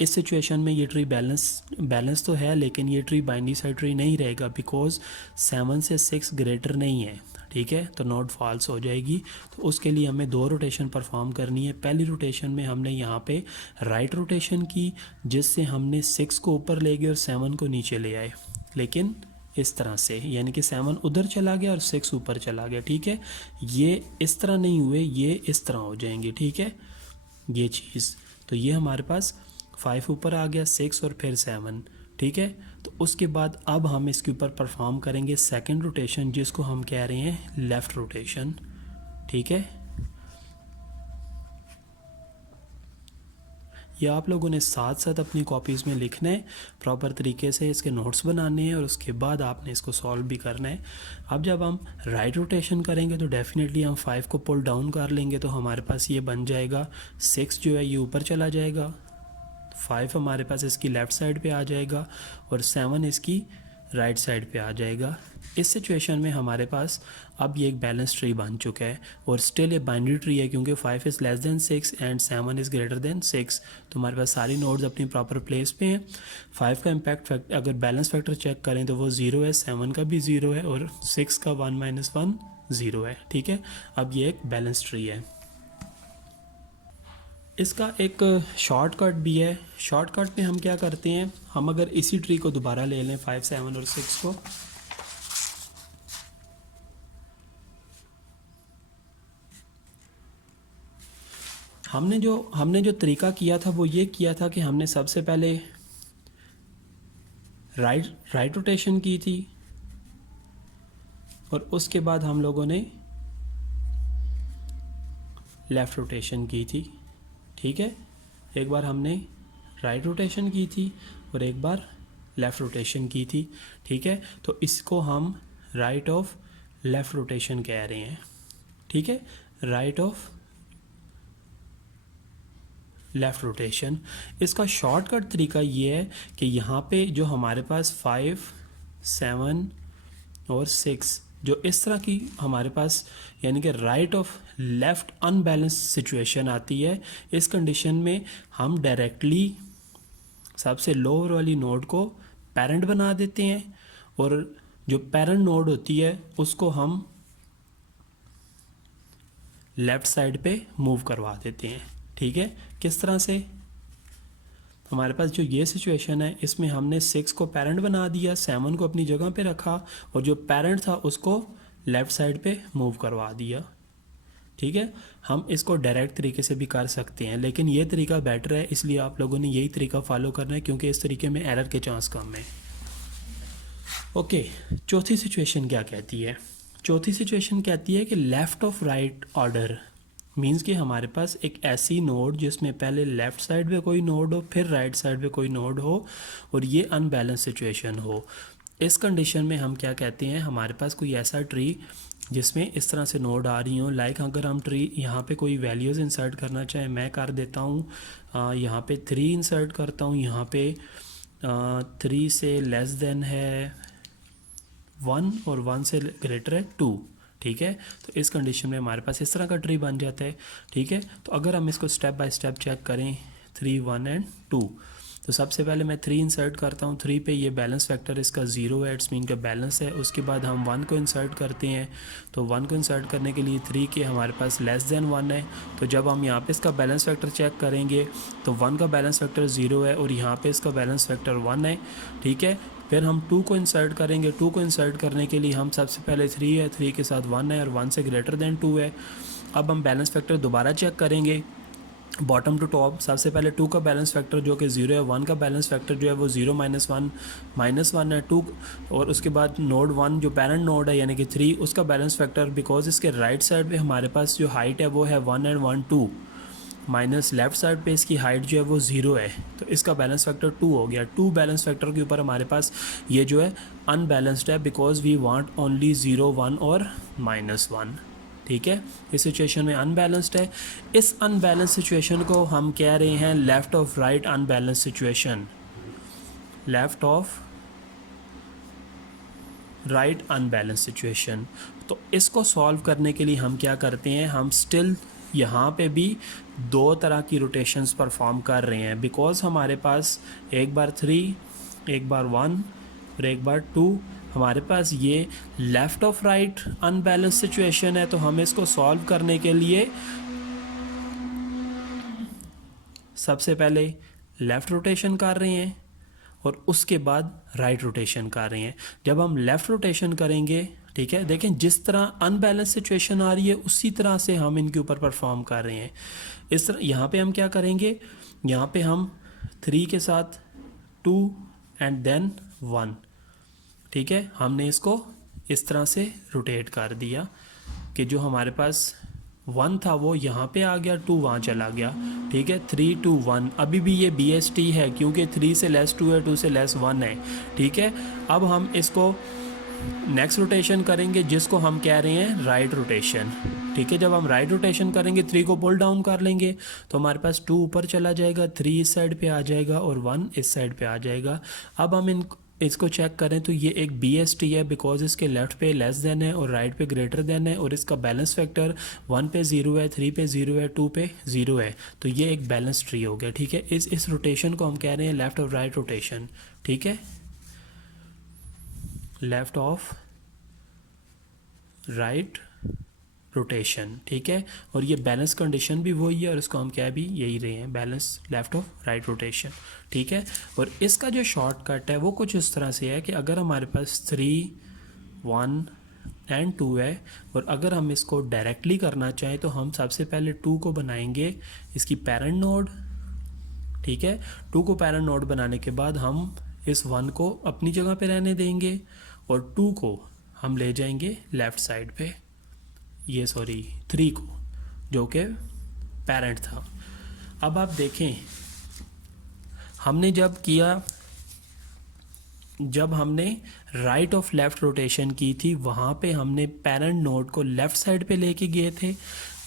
इस सिचुएशन में ये ट्री बैलेंस तो है लेकिन ये ट्री बाइनरी साइड ट्री नहीं रहेगा बिकॉज 7 से 6 ग्रेटर नहीं है, ठीक है, तो नोट फॉल्स हो जाएगी। तो उसके लिए हमें 2 रोटेशन परफॉर्म करनी है। पहली रोटेशन में हमने यहाँ पे राइट रोटेशन की जिससे हमने 6 को ऊपर ले गए और 7 को नीचे ले आए, लेकिन इस तरह से, यानी कि 7 उधर चला गया और 6 ऊपर चला गया, ठीक है। ये इस तरह नहीं हुए, ये इस तरह हो जाएंगे, ठीक है, ये चीज़। तो ये हमारे पास 5 ऊपर आ गया, 6 और फिर 7, ठीक है। तो उसके बाद अब हम इसके ऊपर परफॉर्म करेंगे सेकंड रोटेशन जिसको हम कह रहे हैं लेफ़्ट रोटेशन, ठीक है। ये आप लोगों ने साथ साथ अपनी कॉपीज़ में लिखना है, प्रॉपर तरीके से इसके नोट्स बनाने हैं और उसके बाद आपने इसको सॉल्व भी करना है। अब जब हम राइट रोटेशन करेंगे तो डेफिनेटली हम 5 को पुल डाउन कर लेंगे तो हमारे पास ये बन जाएगा, 6 जो है ये ऊपर चला जाएगा, 5 हमारे पास इसकी लेफ़्ट साइड पे आ जाएगा और 7 इसकी राइट साइड पे आ जाएगा। इस सिचुएशन में हमारे पास अब ये एक बैलेंस ट्री बन चुका है और स्टिल ये बाइनरी ट्री है क्योंकि 5 is less then 6 and 7 is greater than 6। तो हमारे पास सारी नोड्स अपनी प्रॉपर प्लेस पे हैं। 5 का इम्पैक्ट अगर बैलेंस फैक्टर चेक करें तो वो 0 है, 7 का भी 0 है और 6 का 1 - 1 ज़ीरो है, ठीक है। अब ये एक बैलेंस ट्री है। इसका एक शॉर्टकट भी है। शॉर्टकट में हम क्या करते हैं, हम अगर इसी ट्री को दोबारा ले लें 5, 7 और 6 को, हमने जो तरीका किया था वो ये किया था कि हमने सबसे पहले राइट रोटेशन की थी और उसके बाद हम लोगों ने लेफ़्ट रोटेशन की थी, ठीक है। एक बार हमने राइट रोटेशन की थी और एक बार लेफ़्ट रोटेशन की थी, ठीक है। तो इसको हम राइट ऑफ लेफ़्ट रोटेशन कह रहे हैं, ठीक है। Right of left rotation. इसका शॉर्टकट तरीका ये है कि यहाँ पे जो हमारे पास 5, 7 और 6 जो इस तरह की हमारे पास यानी कि right of left unbalance situation आती है, इस कंडीशन में हम डायरेक्टली सबसे लोअर वाली नोड को पेरेंट बना देते हैं और जो पेरेंट नोड होती है उसको हम लेफ़्ट साइड पे मूव करवा देते हैं, ठीक है। किस तरह से, हमारे पास जो ये सिचुएशन है इसमें हमने 6 को पेरेंट बना दिया, 7 को अपनी जगह पे रखा और जो पेरेंट था उसको लेफ़्ट साइड पे मूव करवा दिया, ठीक है। हम इसको डायरेक्ट तरीके से भी कर सकते हैं लेकिन ये तरीका बेटर है, इसलिए आप लोगों ने यही तरीका फॉलो करना है क्योंकि इस तरीके में एरर के चांस कम है। ओके, चौथी सिचुएशन क्या कहती है? चौथी सिचुएशन कहती है कि left of right order means कि हमारे पास एक ऐसी नोड जिसमें पहले लेफ़्ट साइड पे कोई नोड हो फिर राइट साइड पे कोई नोड हो और ये अनबैलेंस सिचुएशन हो। इस कंडीशन में हम क्या कहते हैं, हमारे पास कोई ऐसा ट्री जिसमें इस तरह से नोड आ रही हो, लाइक अगर हम ट्री यहाँ पे कोई वैल्यूज़ इंसर्ट करना चाहें, मैं कर देता हूँ यहाँ पे 3 इंसर्ट करता हूँ, यहाँ पे 3 से लेस देन है 1 और 1 से ग्रेटर है 2, ठीक है। तो इस कंडीशन में हमारे पास इस तरह का ट्री बन जाता है, ठीक है। तो अगर हम इसको स्टेप बाय स्टेप चेक करें 3, 1 एंड 2, तो सबसे पहले मैं 3 इंसर्ट करता हूँ, 3 पे ये बैलेंस फैक्टर इसका 0 है, इट्स मीन का बैलेंस है। उसके बाद हम 1 को इंसर्ट करते हैं, तो 1 को इंसर्ट करने के लिए 3 के हमारे पास लेस देन 1 है, तो जब हम यहाँ पे इसका बैलेंस फैक्टर चेक करेंगे तो 1 का बैलेंस फैक्टर 0 है और यहाँ पे इसका बैलेंस फैक्टर 1 है, ठीक है। फिर हम 2 को इंसर्ट करेंगे, 2 को इंसर्ट करने के लिए हम सबसे पहले 3 है, 3 के साथ 1 है और 1 से ग्रेटर देन 2 है। अब हम बैलेंस फैक्टर दोबारा चेक करेंगे बॉटम टू टॉप। सबसे पहले 2 का बैलेंस फैक्टर जो कि 0 है, 1 का बैलेंस फैक्टर जो है वो 0 -1 है 2, और उसके बाद नोड 1 जो पेरेंट नोड है यानी कि 3 उसका बैलेंस फैक्टर बिकॉज इसके राइट साइड पे हमारे पास जो हाइट है वो है 1 एंड 1 2 माइनस लेफ़्ट साइड पे इसकी हाइट जो है वो 0 है, तो इसका बैलेंस फैक्टर 2 हो गया। 2 बैलेंस फैक्टर के ऊपर हमारे पास ये जो है अनबैलेंस्ड है बिकॉज वी वांट ओनली 0, 1 और -1, ठीक है। इस सिचुएशन में अनबैलेंस्ड है। इस अनबैलेंस सिचुएशन को हम कह रहे हैं left of right unbalance situation, left of right unbalance situation. तो इसको सॉल्व करने के लिए हम क्या करते हैं, हम स्टिल यहाँ पे भी 2 तरह की रोटेशंस परफॉर्म कर रहे हैं बिकॉज हमारे पास एक बार 3, एक बार 1 और एक बार 2, हमारे पास ये left of right unbalance situation है। तो हम इसको सॉल्व करने के लिए सबसे पहले लेफ़्ट रोटेशन कर रहे हैं और उसके बाद राइट रोटेशन कर रहे हैं। जब हम लेफ़्ट रोटेशन करेंगे, ठीक है, देखें जिस तरह अनबैलेंस सिचुएशन आ रही है उसी तरह से हम इनके ऊपर परफॉर्म कर रहे हैं। इस तरह यहाँ पे हम क्या करेंगे, यहाँ पे हम 3 के साथ 2 एंड देन 1, ठीक है, हमने इसको इस तरह से रोटेट कर दिया कि जो हमारे पास 1 था वो यहाँ पे आ गया, 2 वहाँ चला गया, ठीक है। 3, 2, 1 अभी भी ये BST है क्योंकि 3 से लेस 2 है, 2 से लेस 1 है, ठीक है। अब हम इसको नेक्स्ट रोटेशन करेंगे जिसको हम कह रहे हैं राइट रोटेशन, ठीक है। जब हम राइट रोटेशन करेंगे 3 को पुल डाउन कर लेंगे तो हमारे पास 2 ऊपर चला जाएगा, 3 इस साइड पे आ जाएगा और 1 इस साइड पे आ जाएगा। अब हम इसको चेक करें तो ये एक BST है बिकॉज इसके लेफ़्ट पे लेस देन है और राइट पे ग्रेटर देन है और इसका बैलेंस फैक्टर 1 पे 0 है, 3 पे 0 है, 2 पे 0 है, तो ये एक बैलेंस ट्री हो गया, ठीक है। इस रोटेशन को हम कह रहे हैं लेफ़्ट ऑफ राइट रोटेशन, ठीक है, लेफ़्ट ऑफ राइट रोटेशन, ठीक है। और ये बैलेंस कंडीशन भी वही है और इसको हम क्या भी यही रहे हैं, balance left of right rotation, ठीक है। और इसका जो शॉर्टकट है वो कुछ इस तरह से है कि अगर हमारे पास 3, 1 एंड 2 है और अगर हम इसको डायरेक्टली करना चाहें तो हम सबसे पहले 2 को बनाएंगे इसकी पेरेंट नोड, ठीक है। 2 को पेरेंट नोड बनाने के बाद हम इस 1 को अपनी जगह पे रहने देंगे और 2 को हम ले जाएंगे लेफ़्ट साइड पे, ये सॉरी 3 को, जो कि पेरेंट था। अब आप देखें हमने जब हमने राइट ऑफ लेफ़्ट रोटेशन की थी वहाँ पे हमने पेरेंट नोड को लेफ़्ट साइड पे लेके गए थे,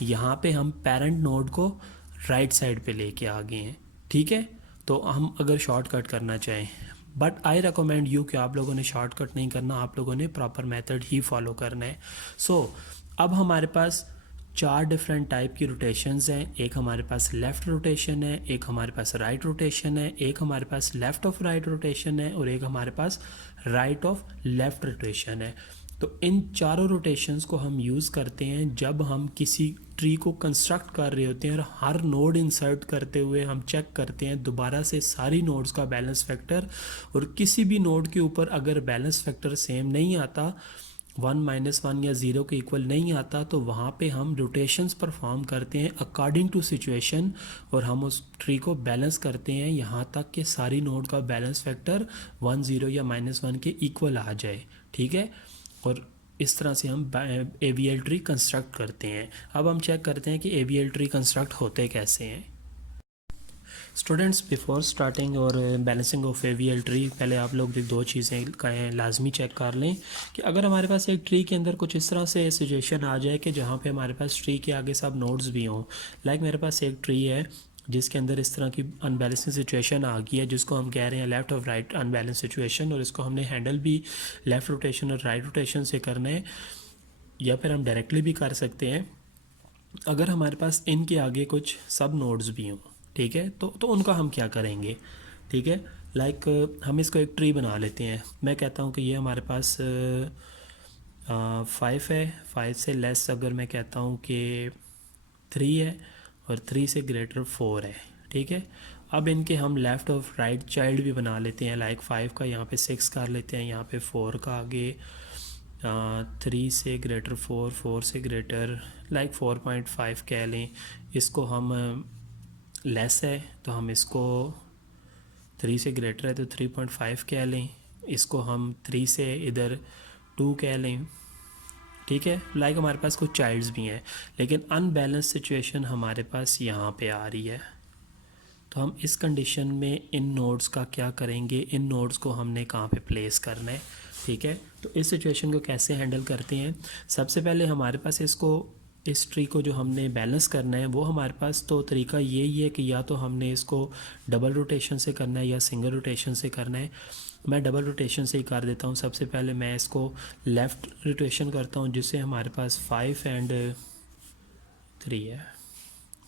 यहाँ पे हम पेरेंट नोड को राइट साइड पे लेके आ गए हैं, ठीक है। तो हम अगर शॉर्टकट करना चाहें, बट आई रिकमेंड यू कि आप लोगों ने शॉर्टकट नहीं करना, आप लोगों ने प्रॉपर मेथड ही फॉलो करना है। सो अब हमारे पास 4 डिफरेंट टाइप की रोटेशंस हैं। एक हमारे पास लेफ़्ट रोटेशन है, एक हमारे पास राइट रोटेशन है, एक हमारे पास लेफ़्ट ऑफ राइट रोटेशन है और एक हमारे पास राइट ऑफ लेफ़्ट रोटेशन है। तो इन चारों रोटेशंस को हम यूज़ करते हैं जब हम किसी ट्री को कंस्ट्रक्ट कर रहे होते हैं और हर नोड इंसर्ट करते हुए हम चेक करते हैं दोबारा से सारी नोड्स का बैलेंस फैक्टर, और किसी भी नोड के ऊपर अगर बैलेंस फैक्टर सेम नहीं आता, 1 - 1 या 0 के इक्वल नहीं आता, तो वहाँ पे हम रोटेशंस परफॉर्म करते हैं अकॉर्डिंग टू सिचुएशन और हम उस ट्री को बैलेंस करते हैं यहाँ तक कि सारी नोड का बैलेंस फैक्टर 1, 0 या -1 के इक्वल आ जाए, ठीक है। और इस तरह से हम AVL ट्री कंस्ट्रक्ट करते हैं। अब हम चेक करते हैं कि AVL ट्री कंस्ट्रक्ट होते कैसे हैं। स्टूडेंट्स, बिफोर स्टार्टिंग और बैलेंसिंग ऑफ AVL ट्री, पहले आप लोग 2 चीज़ें लाजमी चेक कर लें कि अगर हमारे पास एक ट्री के अंदर कुछ इस तरह से सिचुएशन आ जाए कि जहाँ पे हमारे पास ट्री के आगे सब नोड्स भी हों, लाइक मेरे पास एक ट्री है जिसके अंदर इस तरह की अनबैलेंसिंग सिचुएशन आ गई है जिसको हम कह रहे हैं left of right unbalance situation, और इसको हमने हैंडल भी लेफ़्ट रोटेशन और राइट रोटेशन से करना है, या फिर हम डायरेक्टली भी कर सकते हैं अगर हमारे पास इनके आगे कुछ सब नोड्स भी हों, ठीक है। तो उनका हम क्या करेंगे, ठीक है। लाइक हम इसको एक ट्री बना लेते हैं। मैं कहता हूँ कि ये हमारे पास 5 है, 5 से लेस अगर मैं कहता हूँ कि 3 है और 3 से ग्रेटर 4 है, ठीक है। अब इनके हम लेफ़्ट ऑफ राइट चाइल्ड भी बना लेते हैं, लाइक 5 का यहाँ पे 6 कर लेते हैं, यहाँ पे 4 का आगे 3 से ग्रेटर 4, 4 से ग्रेटर लाइक 4.5 कह लें। इसको हम लेस है तो हम इसको 3 से ग्रेटर है तो 3.5 कह लें, इसको हम 3 से इधर 2 कह लें, ठीक है। लाइक हमारे पास कुछ चाइल्ड्स भी हैं लेकिन अनबैलेंस सिचुएशन हमारे पास यहाँ पे आ रही है, तो हम इस कंडीशन में इन नोड्स का क्या करेंगे, इन नोड्स को हमने कहाँ पे प्लेस करना है, ठीक है। तो इस सिचुएशन को कैसे हैंडल करते हैं, सबसे पहले हमारे पास इस ट्री को जो हमने बैलेंस करना है वो हमारे पास तो तरीका यही है कि या तो हमने इसको डबल रोटेशन से करना है या सिंगल रोटेशन से करना है। मैं डबल रोटेशन से ही कर देता हूँ। सबसे पहले मैं इसको लेफ़्ट रोटेशन करता हूँ जिससे हमारे पास 5 एंड 3 है,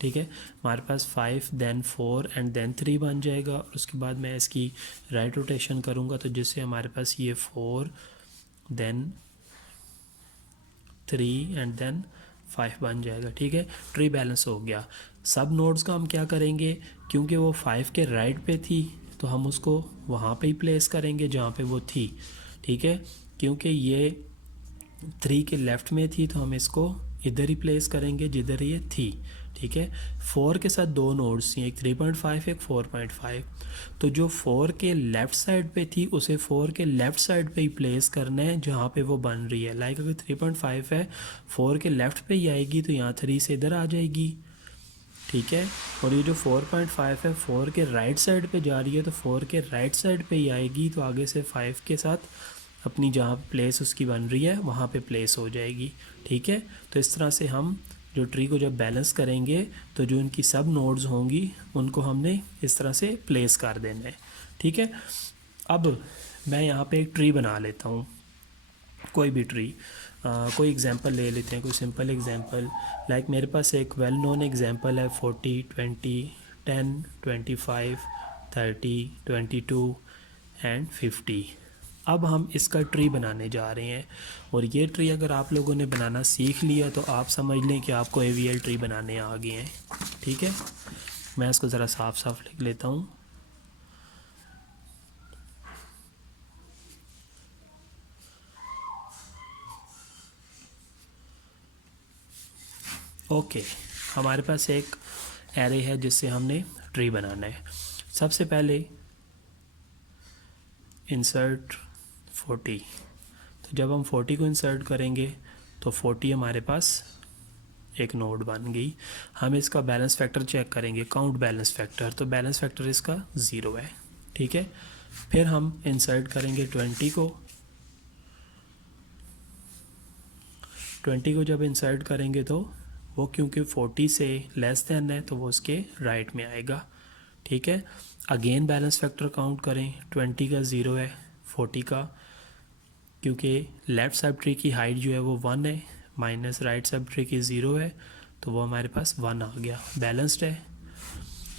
ठीक है। हमारे पास 5 देन 4 एंड देन 3 बन जाएगा, और उसके बाद मैं इसकी राइट रोटेशन करूँगा तो जिससे हमारे पास ये 4 देन 3 एंड देन 5 बन जाएगा, ठीक है। ट्री बैलेंस हो गया। सब नोड्स का हम क्या करेंगे, क्योंकि वो 5 के राइट पे थी तो हम उसको वहाँ पे ही प्लेस करेंगे जहाँ पे वो थी, ठीक है। क्योंकि ये 3 के लेफ़्ट में थी तो हम इसको इधर ही प्लेस करेंगे जिधर ये थी, ठीक है। 4 के साथ 2 नोड्स थी, एक 3.5 एक 4.5, तो जो 4 के लेफ़्ट साइड पे थी उसे 4 के लेफ़्ट साइड पे ही प्लेस करना है जहाँ पे वो बन रही है। लाइक अगर 3.5 है 4 के लेफ़्ट पे ही आएगी तो यहाँ 3 से इधर आ जाएगी, ठीक है। और ये जो 4.5 है 4 के राइट साइड पे जा रही है तो 4 के राइट साइड पे ही आएगी, तो आगे से 5 के साथ अपनी जहाँ प्लेस उसकी बन रही है वहाँ पे प्लेस हो जाएगी, ठीक है। तो इस तरह से हम जो ट्री को जब बैलेंस करेंगे तो जो इनकी सब नोड्स होंगी उनको हमने इस तरह से प्लेस कर देना है, ठीक है। अब मैं यहाँ पे एक ट्री बना लेता हूँ, कोई भी ट्री, कोई एग्जांपल ले लेते हैं, कोई सिंपल एग्जांपल। लाइक मेरे पास एक वेल नोन एग्जांपल है 40, 20, 10, 25, 30, 22 एंड 50। अब हम इसका ट्री बनाने जा रहे हैं, और ये ट्री अगर आप लोगों ने बनाना सीख लिया तो आप समझ लें कि आपको AVL ट्री बनाने आ गए हैं। ठीक है, मैं इसको ज़रा साफ साफ लिख लेता हूँ। ओके, हमारे पास एक एरे है जिससे हमने ट्री बनाना है। सबसे पहले इंसर्ट 40, तो जब हम 40 को इंसर्ट करेंगे तो 40 हमारे पास एक नोड बन गई। हम इसका बैलेंस फैक्टर चेक करेंगे, काउंट बैलेंस फैक्टर, तो बैलेंस फैक्टर इसका 0 है। ठीक है, फिर हम इंसर्ट करेंगे 20 को। 20 को जब इंसर्ट करेंगे तो वो क्योंकि 40 से लेस देन है तो वो उसके राइट में आएगा। ठीक है, अगेन बैलेंस फैक्टर काउंट करें, 20 का 0 है, 40 का, क्योंकि लेफ़्ट सब ट्री की हाइट जो है वो 1 है, माइनस राइट सब ट्री की 0 है, तो वो हमारे पास 1 आ गया, बैलेंस्ड है।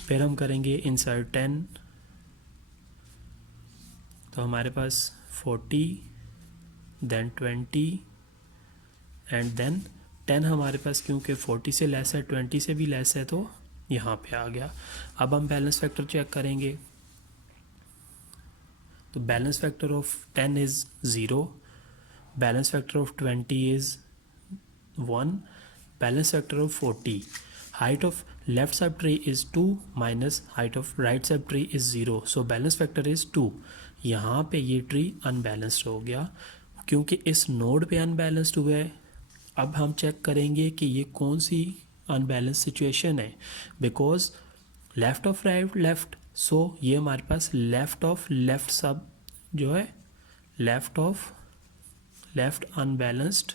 फिर हम करेंगे इंसर्ट 10, तो हमारे पास 40 देन 20 एंड देन 10 हमारे पास क्योंकि 40 से लेस है, 20 से भी लेस है, तो यहाँ पे आ गया। अब हम बैलेंस फैक्टर चेक करेंगे, तो balance factor of 10 is 0, balance factor of 20 is 1, balance factor of 40, height of left सब tree is 2 minus height of right सब tree is 0, so balance factor is 2। यहाँ पे ये ट्री अनबैलेंस्ड हो गया क्योंकि इस नोड पे अनबैलेंस्ड हुआ है। अब हम चेक करेंगे कि ये कौन सी अनबैलेंस सिचुएशन है, because left of right left, so ये हमारे पास लेफ़्ट ऑफ लेफ़्ट सब जो है left of left unbalanced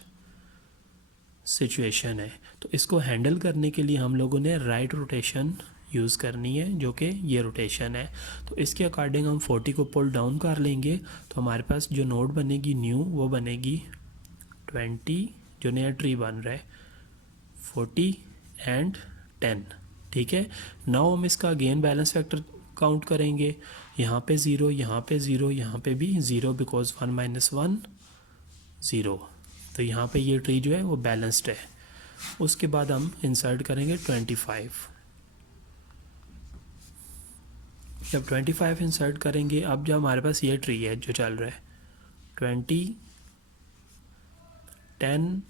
situation है। तो इसको हैंडल करने के लिए हम लोगों ने राइट रोटेशन यूज़ करनी है, जो कि ये रोटेशन है। तो इसके अकॉर्डिंग हम 40 को पुल डाउन कर लेंगे, तो हमारे पास जो नोड बनेगी न्यू वो बनेगी 20, जो नया ट्री बन रहा है 40 एंड 10। ठीक है, नाउ हम इसका अगेन बैलेंस फैक्टर काउंट करेंगे, यहाँ पे 0, यहाँ पे 0, यहाँ पे भी 0, बिकॉज 1 माइनस 1 0, तो यहाँ पे ये ट्री जो है वो बैलेंस्ड है। उसके बाद हम इंसर्ट करेंगे 25, जब 25 इंसर्ट करेंगे, अब जब हमारे पास ये ट्री है जो चल रहा है 20 10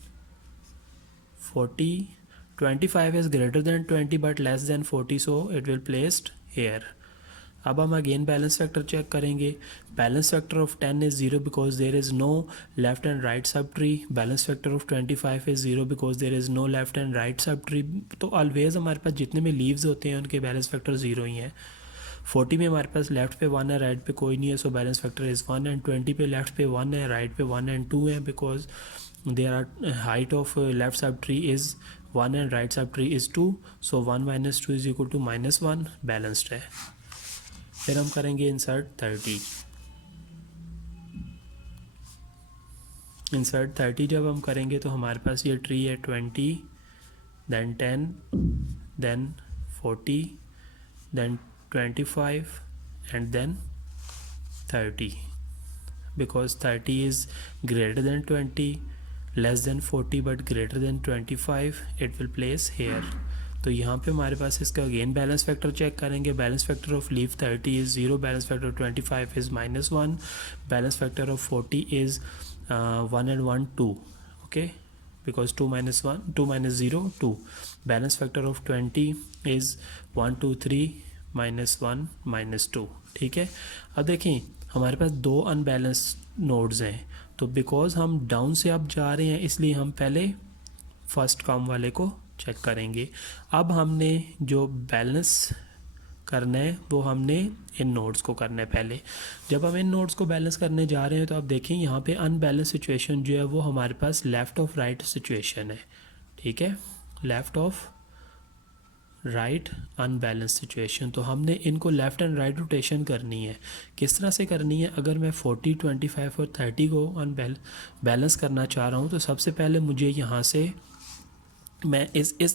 40, 25 is greater than 20 but less than 40, so it will placed here. अब हम अगेन बैलेंस फैक्टर चेक करेंगे, balance factor of 10 is 0 because there is no left and right सब tree, balance factor of 25 is 0 because there is no left and right सब ट्री। तो ऑलवेज हमारे पास जितने भी लीव्स होते हैं उनके बैलेंस फैक्टर 0 ही हैं। 40 में हमारे पास लेफ्ट पे 1 है, राइट पे कोई नहीं है, सो बैलेंस फैक्टर इज़ 1, एंड 20 पे लेफ्ट पे 1 है, राइट पे 1 एंड 2 है, because there are height of left सब ट्री इज़ 1 एंड राइट सब tree is 2, so 1 minus 2 is equal to -1, balanced है। फिर हम करेंगे इंसर्ट 30, इंसर्ट 30 जब हम करेंगे तो हमारे पास ये ट्री है 20 then 10 then 40 then 25 and then 30, because 30 is greater than 20, less than 40 but greater than 25, it will place here। तो यहाँ पे हमारे पास इसका अगेन बैलेंस फैक्टर चेक करेंगे, balance factor of leave 30 is 0, balance factor of 25 is -1, balance factor of 40 is 1 and 1 2, okay, because 2 minus 1 2 minus 0 2, balance factor of 20 is 1 2 3 -1 -2। ठीक है, अब देखें हमारे पास दो अनबैलेंस नोड्स हैं, तो बिकॉज हम डाउन से अप जा रहे हैं इसलिए हम पहले फर्स्ट कॉम वाले को चेक करेंगे। अब हमने जो बैलेंस करना है वो हमने इन नोड्स को करना है पहले। जब हम इन नोड्स को बैलेंस करने जा रहे हैं तो आप देखें यहाँ पे अनबैलेंस सिचुएशन जो है वो हमारे पास लेफ़्ट ऑफ राइट सिचुएशन है। ठीक है, left of right unbalance situation, तो हमने इनको लेफ़्ट एंड राइट रोटेशन करनी है। किस तरह से करनी है, अगर मैं 40 25 और 30 को बैलेंस करना चाह रहा हूँ तो सबसे पहले मुझे यहाँ से मैं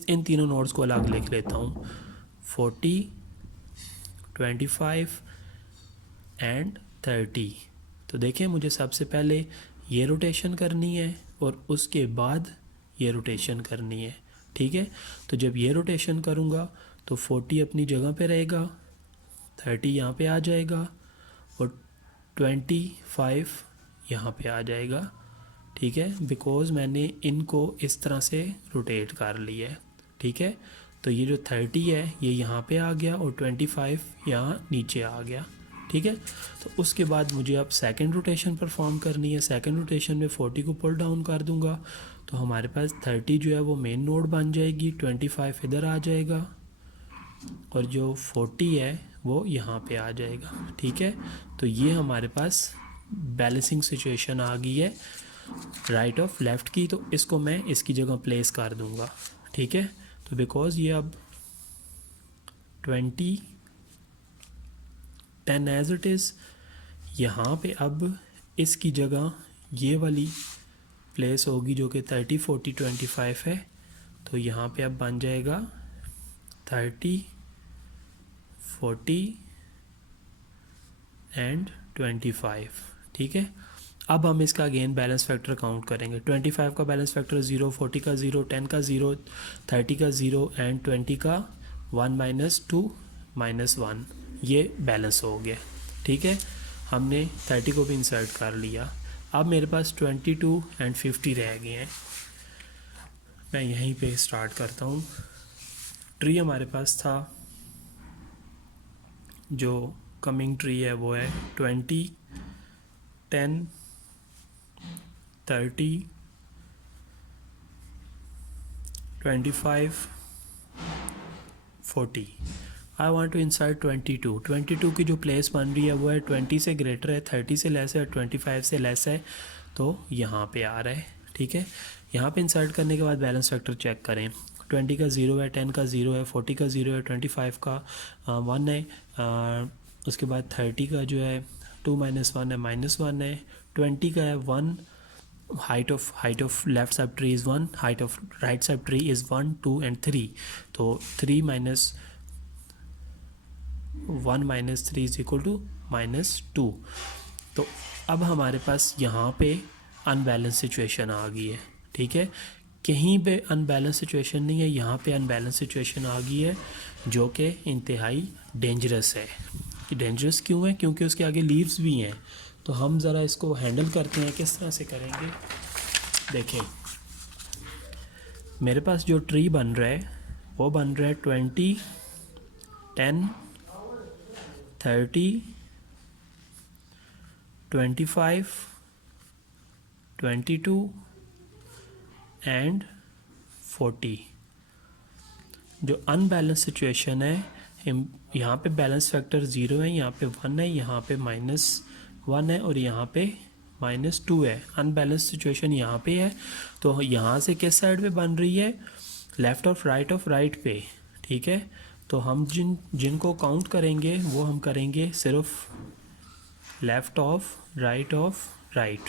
इन तीनों नोड्स को अलग लिख लेता हूँ, 40 25 एंड 30। तो देखें मुझे सबसे पहले ये रोटेशन करनी है और उसके बाद ये रोटेशन करनी है, ठीक है। तो जब ये रोटेशन करूँगा तो 40 अपनी जगह पे रहेगा, 30 यहाँ पे आ जाएगा और 25 यहाँ पे आ जाएगा, ठीक है, बिकॉज़ मैंने इनको इस तरह से रोटेट कर लिया है, ठीक है। तो ये जो 30 है ये यहाँ पे आ गया और 25 यहाँ नीचे आ गया, ठीक है। तो उसके बाद मुझे अब सेकंड रोटेशन परफॉर्म करनी है। सेकंड रोटेशन में 40 को पुल डाउन कर दूंगा तो हमारे पास 30 जो है वो मेन नोड बन जाएगी, 25 इधर आ जाएगा और जो 40 है वो यहाँ पे आ जाएगा, ठीक है। तो ये हमारे पास बैलेंसिंग सिचुएशन आ गई है राइट ऑफ लेफ़्ट की। तो इसको मैं इसकी जगह प्लेस कर दूंगा, ठीक है। तो बिकॉज़ ये अब 20 10 एज इट इज़, यहाँ पे अब इसकी जगह ये वाली प्लेस होगी जो कि 30 40 25 है। तो यहाँ पे अब बन जाएगा 30 40 एंड 25, ठीक है। अब हम इसका अगेन बैलेंस फैक्टर काउंट करेंगे। 25 का बैलेंस फैक्टर 0, 40 का 0, 10 का 0, 30 का 0 एंड 20 का 1 - 2 - 1, ये बैलेंस हो गया, ठीक है। हमने 30 को भी इंसर्ट कर लिया। अब मेरे पास 22 एंड 50 रह गए हैं। मैं यहीं पे स्टार्ट करता हूँ। ट्री हमारे पास था, जो कमिंग ट्री है वो है 20 10 30 25 40। I want to insert 22। 22 की जो प्लेस बन रही है वो है 20 से ग्रेटर है, 30 से लेस है, 25 से लेस है, तो यहाँ पे आ रहा है, ठीक है। यहाँ पे इंसर्ट करने के बाद बैलेंस फैक्टर चेक करें। 20 का 0 है, 10 का 0 है, 40 का 0 है, 25 का 1 है, उसके बाद 30 का जो है 2 - 1 है -1 है, 20 का है 1, height of left sub tree is 1, height of right sub tree is 1 2 and 3। तो 3 - 1 - 3 इज इक्वल टू -2। तो अब हमारे पास यहाँ पे अनबैलेंस सिचुएशन आ गई है, ठीक है। कहीं पे अनबैलेंस सिचुएशन नहीं है, यहाँ पे अनबैलेंस सिचुएशन आ गई है जो कि इंतहाई डेंजरस है। डेंजरस क्यों है? क्योंकि उसके आगे लीव्स भी हैं। तो हम ज़रा इसको हैंडल करते हैं, किस तरह से करेंगे। देखें, मेरे पास जो ट्री बन रहा है वो बन रहा है 20 10 30 25 22 एंड 40। जो अनबैलेंस सिचुएशन है, यहाँ पे बैलेंस फैक्टर 0 है, यहाँ पे 1 है, यहाँ पे -1 है और यहाँ पे -2 है। अनबैलेंस सिचुएशन यहाँ पे है। तो यहाँ से किस साइड पे बन रही है? लेफ़्ट ऑफ राइट पे, ठीक है। तो हम जिनको काउंट करेंगे वो हम करेंगे सिर्फ लेफ़्ट ऑफ राइट,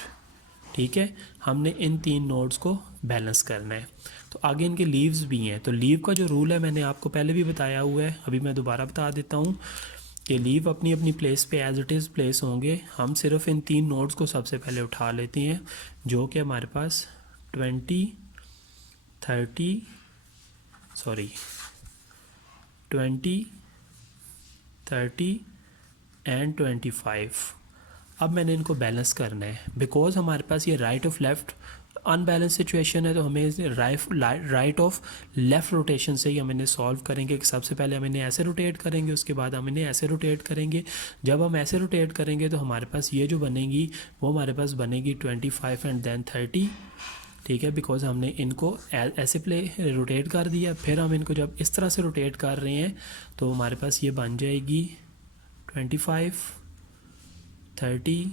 ठीक है। हमने इन 3 नोड्स को बैलेंस करना है। तो आगे इनके लीव्स भी हैं। तो लीव का जो रूल है मैंने आपको पहले भी बताया हुआ है, अभी मैं दोबारा बता देता हूँ कि लीव अपनी अपनी प्लेस पे एज इट इज़ प्लेस होंगे। हम सिर्फ इन 3 नोड्स को सबसे पहले उठा लेते हैं, जो कि हमारे पास 20 30 एंड 25। अब मैंने इनको बैलेंस करना है। बिकॉज हमारे पास ये right of left unbalance situation है, तो हमें राइट ऑफ लेफ़्ट रोटेशन से ही हम इन्हें सॉल्व करेंगे कि सबसे पहले हम इन्हें ऐसे रोटेट करेंगे, उसके बाद हम इन्हें ऐसे रोटेट करेंगे। जब हम ऐसे रोटेट करेंगे तो हमारे पास ये जो बनेगी वो हमारे पास बनेगी 25 एंड देन 30, ठीक है। बिकॉज हमने इनको ऐसे रोटेट कर दिया। फिर हम इनको जब इस तरह से रोटेट कर रहे हैं तो हमारे पास ये बन जाएगी 25 30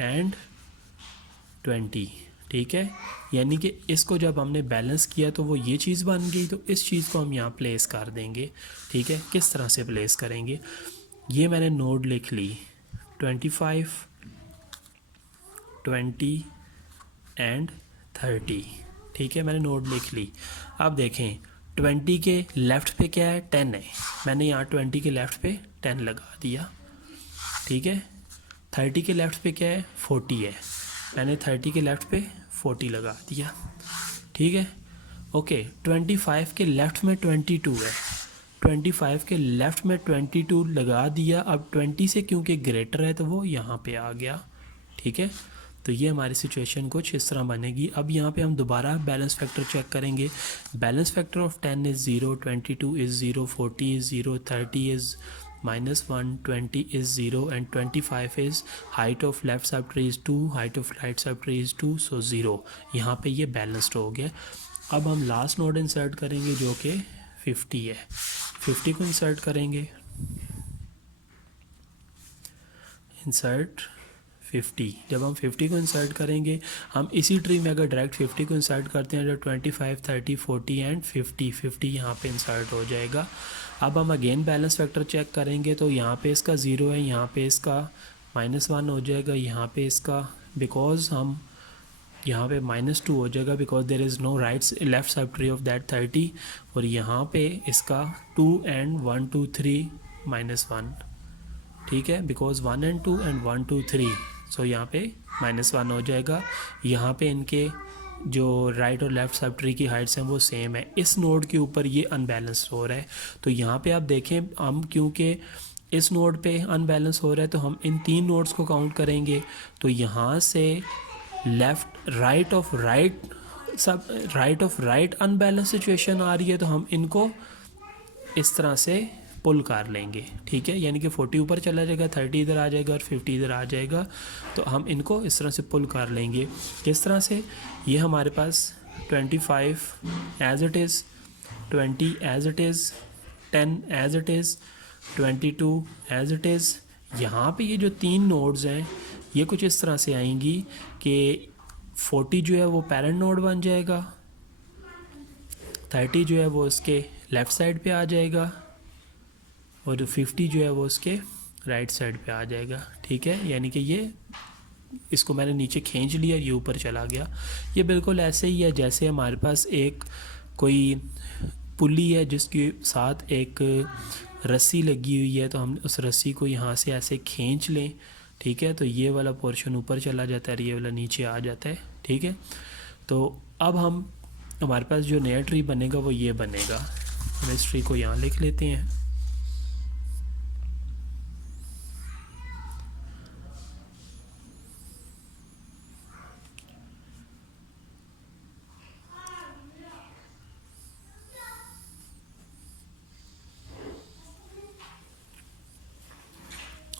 एंड 20, ठीक है। यानी कि इसको जब हमने बैलेंस किया तो वो ये चीज़ बन गई। तो इस चीज़ को हम यहाँ प्लेस कर देंगे, ठीक है। किस तरह से प्लेस करेंगे? ये मैंने नोड लिख ली 25 20 एंड 30, ठीक है। मैंने नोड लिख ली। अब देखें 20 के लेफ़्ट पे क्या है? 10 है। मैंने यहाँ 20 के लेफ़्ट पे 10 लगा दिया, ठीक है। 30 के लेफ़्ट पे क्या है, 40 है, मैंने 30 के लेफ़्ट पे 40 लगा दिया, ठीक है। ओके, 25 के लेफ़्ट में 22 है, 25 के लेफ़्ट में 22 लगा दिया। अब 20 से क्योंकि ग्रेटर है तो वो यहाँ पे आ गया, ठीक है। तो ये हमारी सिचुएशन कुछ इस तरह बनेगी। अब यहाँ पे हम दोबारा बैलेंस फैक्टर चेक करेंगे। Balance factor of 10 is 0, 22 is 0, 40 is 0, 30 is -1, 20 is 0 and 25 is height of left सब tree is 2, height of right सब ट्री इज़ 2, सो 0। यहाँ पे ये बैलेंस्ड हो गया। अब हम लास्ट नोड इंसर्ट करेंगे जो कि 50 है। 50 को इंसर्ट करेंगे, इंसर्ट 50। जब हम 50 को इंसर्ट करेंगे, हम इसी ट्री में अगर डायरेक्ट 50 को इंसर्ट करते हैं तो 25, 30, 40 एंड 50 यहाँ पे इंसर्ट हो जाएगा। अब हम अगेन बैलेंस फैक्टर चेक करेंगे तो यहाँ पे इसका 0 है, यहाँ पे इसका -1 हो जाएगा, यहाँ पे इसका बिकॉज हम यहाँ पे -2 हो जाएगा because there is no right left सब ट्री ऑफ दैट 30, और यहाँ पे इसका 2 एंड 1 2 3 -1, ठीक है, बिकॉज 1 एंड 2 एंड 1 2 3, सो यहाँ पे -1 हो जाएगा। यहाँ पे इनके जो राइट और लेफ़्ट सब ट्री की हाइट्स हैं वो सेम है। इस नोड के ऊपर ये अनबैलेंस हो रहा है, तो यहाँ पे आप देखें हम क्योंकि इस नोड पे अनबैलेंस हो रहा है तो हम इन 3 नोड्स को काउंट करेंगे। तो यहाँ से left right of right unbalance situation आ रही है तो हम इनको इस तरह से पुल कर लेंगे, ठीक है, यानी कि 40 ऊपर चला जाएगा, 30 इधर आ जाएगा और 50 इधर आ जाएगा। तो हम इनको इस तरह से पुल कर लेंगे। किस तरह से, ये हमारे पास 25 as it is, 20 as it is, 10 as it is, 22 as it is. यहाँ पे ये जो 3 नोड्स हैं ये कुछ इस तरह से आएंगी कि 40 जो है वो पेरेंट नोड बन जाएगा, 30 जो है वो उसके लेफ़्ट साइड पे आ जाएगा और जो 50 जो है वो उसके राइट साइड पे आ जाएगा, ठीक है। यानी कि ये इसको मैंने नीचे खींच लिया, ये ऊपर चला गया। ये बिल्कुल ऐसे ही है जैसे हमारे पास एक कोई पुली है जिसके साथ एक रस्सी लगी हुई है, तो हम उस रस्सी को यहाँ से ऐसे खींच लें, ठीक है, तो ये वाला पोर्शन ऊपर चला जाता है और ये वाला नीचे आ जाता है, ठीक है। तो अब हमारे पास जो नया ट्री बनेगा वो ये बनेगा। हम इस ट्री को यहाँ लिख लेते हैं।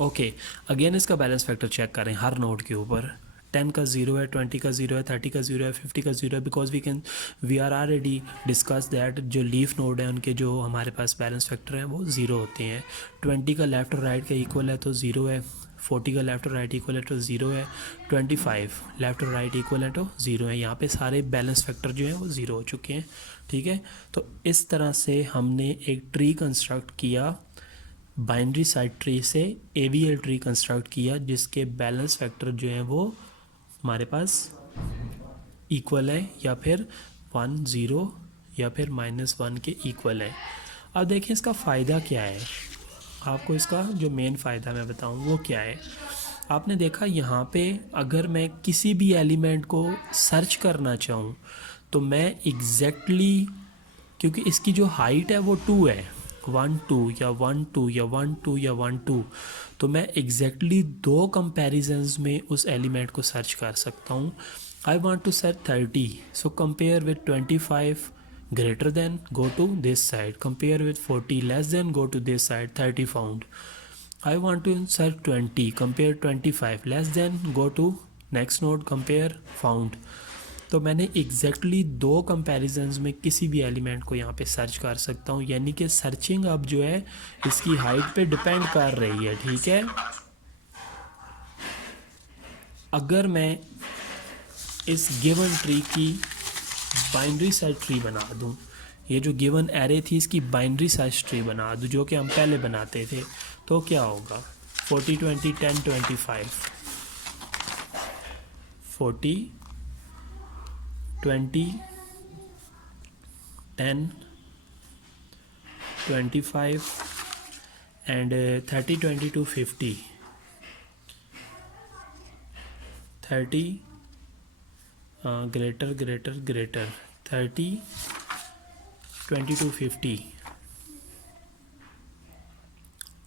ओके, अगेन इसका बैलेंस फैक्टर चेक करें हर नोड के ऊपर। 10 का 0 है, 20 का 0 है, 30 का 0 है, 50 का 0 है, because we are already discuss that जो लीफ नोड है उनके जो हमारे पास बैलेंस फैक्टर हैं वो 0 होते हैं। 20 का लेफ़्ट और राइट का इक्वल है तो 0 है, 40 का लेफ़्ट और राइट इक्वल है तो 0 है, 25 लेफ़्ट और राइट इक्वल है तो 0 है। यहाँ पे सारे बैलेंस फैक्टर जो हैं वो 0 हो चुके हैं, ठीक है। तो इस तरह से हमने एक ट्री कंस्ट्रक्ट किया, बाइनरी साइड ट्री से एवीएल ट्री कंस्ट्रक्ट किया जिसके बैलेंस फैक्टर जो हैं वो हमारे पास इक्वल है या फिर 1 0 या फिर -1 के इक्वल है। अब देखिए इसका फ़ायदा क्या है, आपको इसका जो मेन फ़ायदा मैं बताऊं वो क्या है। आपने देखा यहाँ पे अगर मैं किसी भी एलिमेंट को सर्च करना चाहूँ तो मैं एग्जैक्टली क्योंकि इसकी जो हाइट है वो 2 है, 1 2 या 1 2 या 1 2 या 1 2, तो मैं एग्जैक्टली 2 कंपैरिजन्स में उस एलिमेंट को सर्च कर सकता हूँ। I want to search 30, so compare with 25 greater than go to this side, compare with 40 less than go to this side, 30 found. I want to insert 20, compare 25 less than go to next node, compare found. तो मैंने एग्जैक्टली 2 कंपैरिजन्स में किसी भी एलिमेंट को यहाँ पे सर्च कर सकता हूँ, यानी कि सर्चिंग अब जो है इसकी हाइट पे डिपेंड कर रही है, ठीक है। अगर मैं इस गिवन ट्री की बाइनरी सर्च ट्री बना दूं, ये जो गिवन एरे थी इसकी बाइनरी सर्च ट्री बना दूं जो कि हम पहले बनाते थे, तो क्या होगा 40 20 10 25, 40 20 10 25 and 30 22 50, 30 greater 30 22 50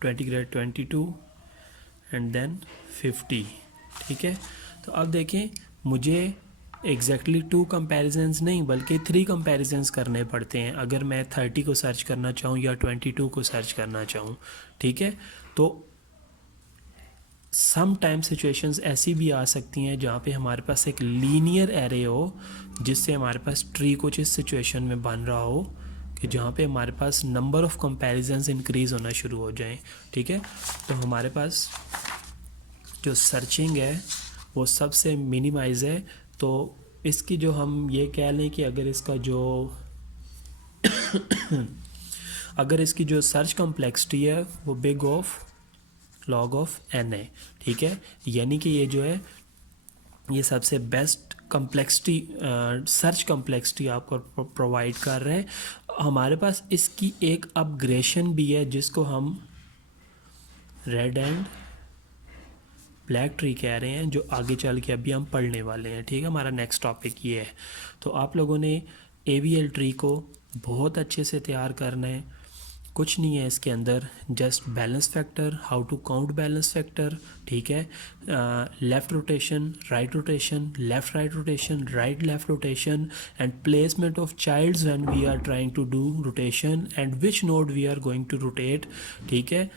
20 greater 22 and then 50। ठीक है, तो अब देखें मुझे एग्जैक्टली 2 कंपैरिजन्स नहीं बल्कि 3 कंपैरिजन्स करने पड़ते हैं अगर मैं 30 को सर्च करना चाहूँ या 22 को सर्च करना चाहूँ। ठीक है, तो सम टाइम सिचुएशंस ऐसी भी आ सकती हैं जहाँ पे हमारे पास एक लीनियर एरे हो जिससे हमारे पास ट्री कुछ इस सिचुएशन में बन रहा हो कि जहाँ पे हमारे पास नंबर ऑफ़ कंपैरिजन्स इंक्रीज़ होना शुरू हो जाएं। ठीक है, तो हमारे पास जो सर्चिंग है वो सबसे मिनिमाइज़ है। तो इसकी जो हम ये कह लें कि अगर इसकी जो सर्च कम्प्लेक्सिटी है वो big of log of n है। ठीक है, यानी कि ये जो है ये सबसे बेस्ट कम्प्लेक्सिटी सर्च कम्प्लेक्सिटी आपको प्रोवाइड कर रहे हैं। हमारे पास इसकी एक अपग्रेशन भी है जिसको हम रेड एंड ब्लैक ट्री कह रहे हैं, जो आगे चल के अभी हम पढ़ने वाले हैं। ठीक है, हमारा नेक्स्ट टॉपिक ये है। तो आप लोगों ने AVL ट्री को बहुत अच्छे से तैयार करना है। कुछ नहीं है इसके अंदर, just balance factor, how to count balance factor. ठीक है, left rotation, right rotation, left right rotation, right left rotation and placement of childs when we are trying to do rotation and which node we are going to rotate. ठीक है,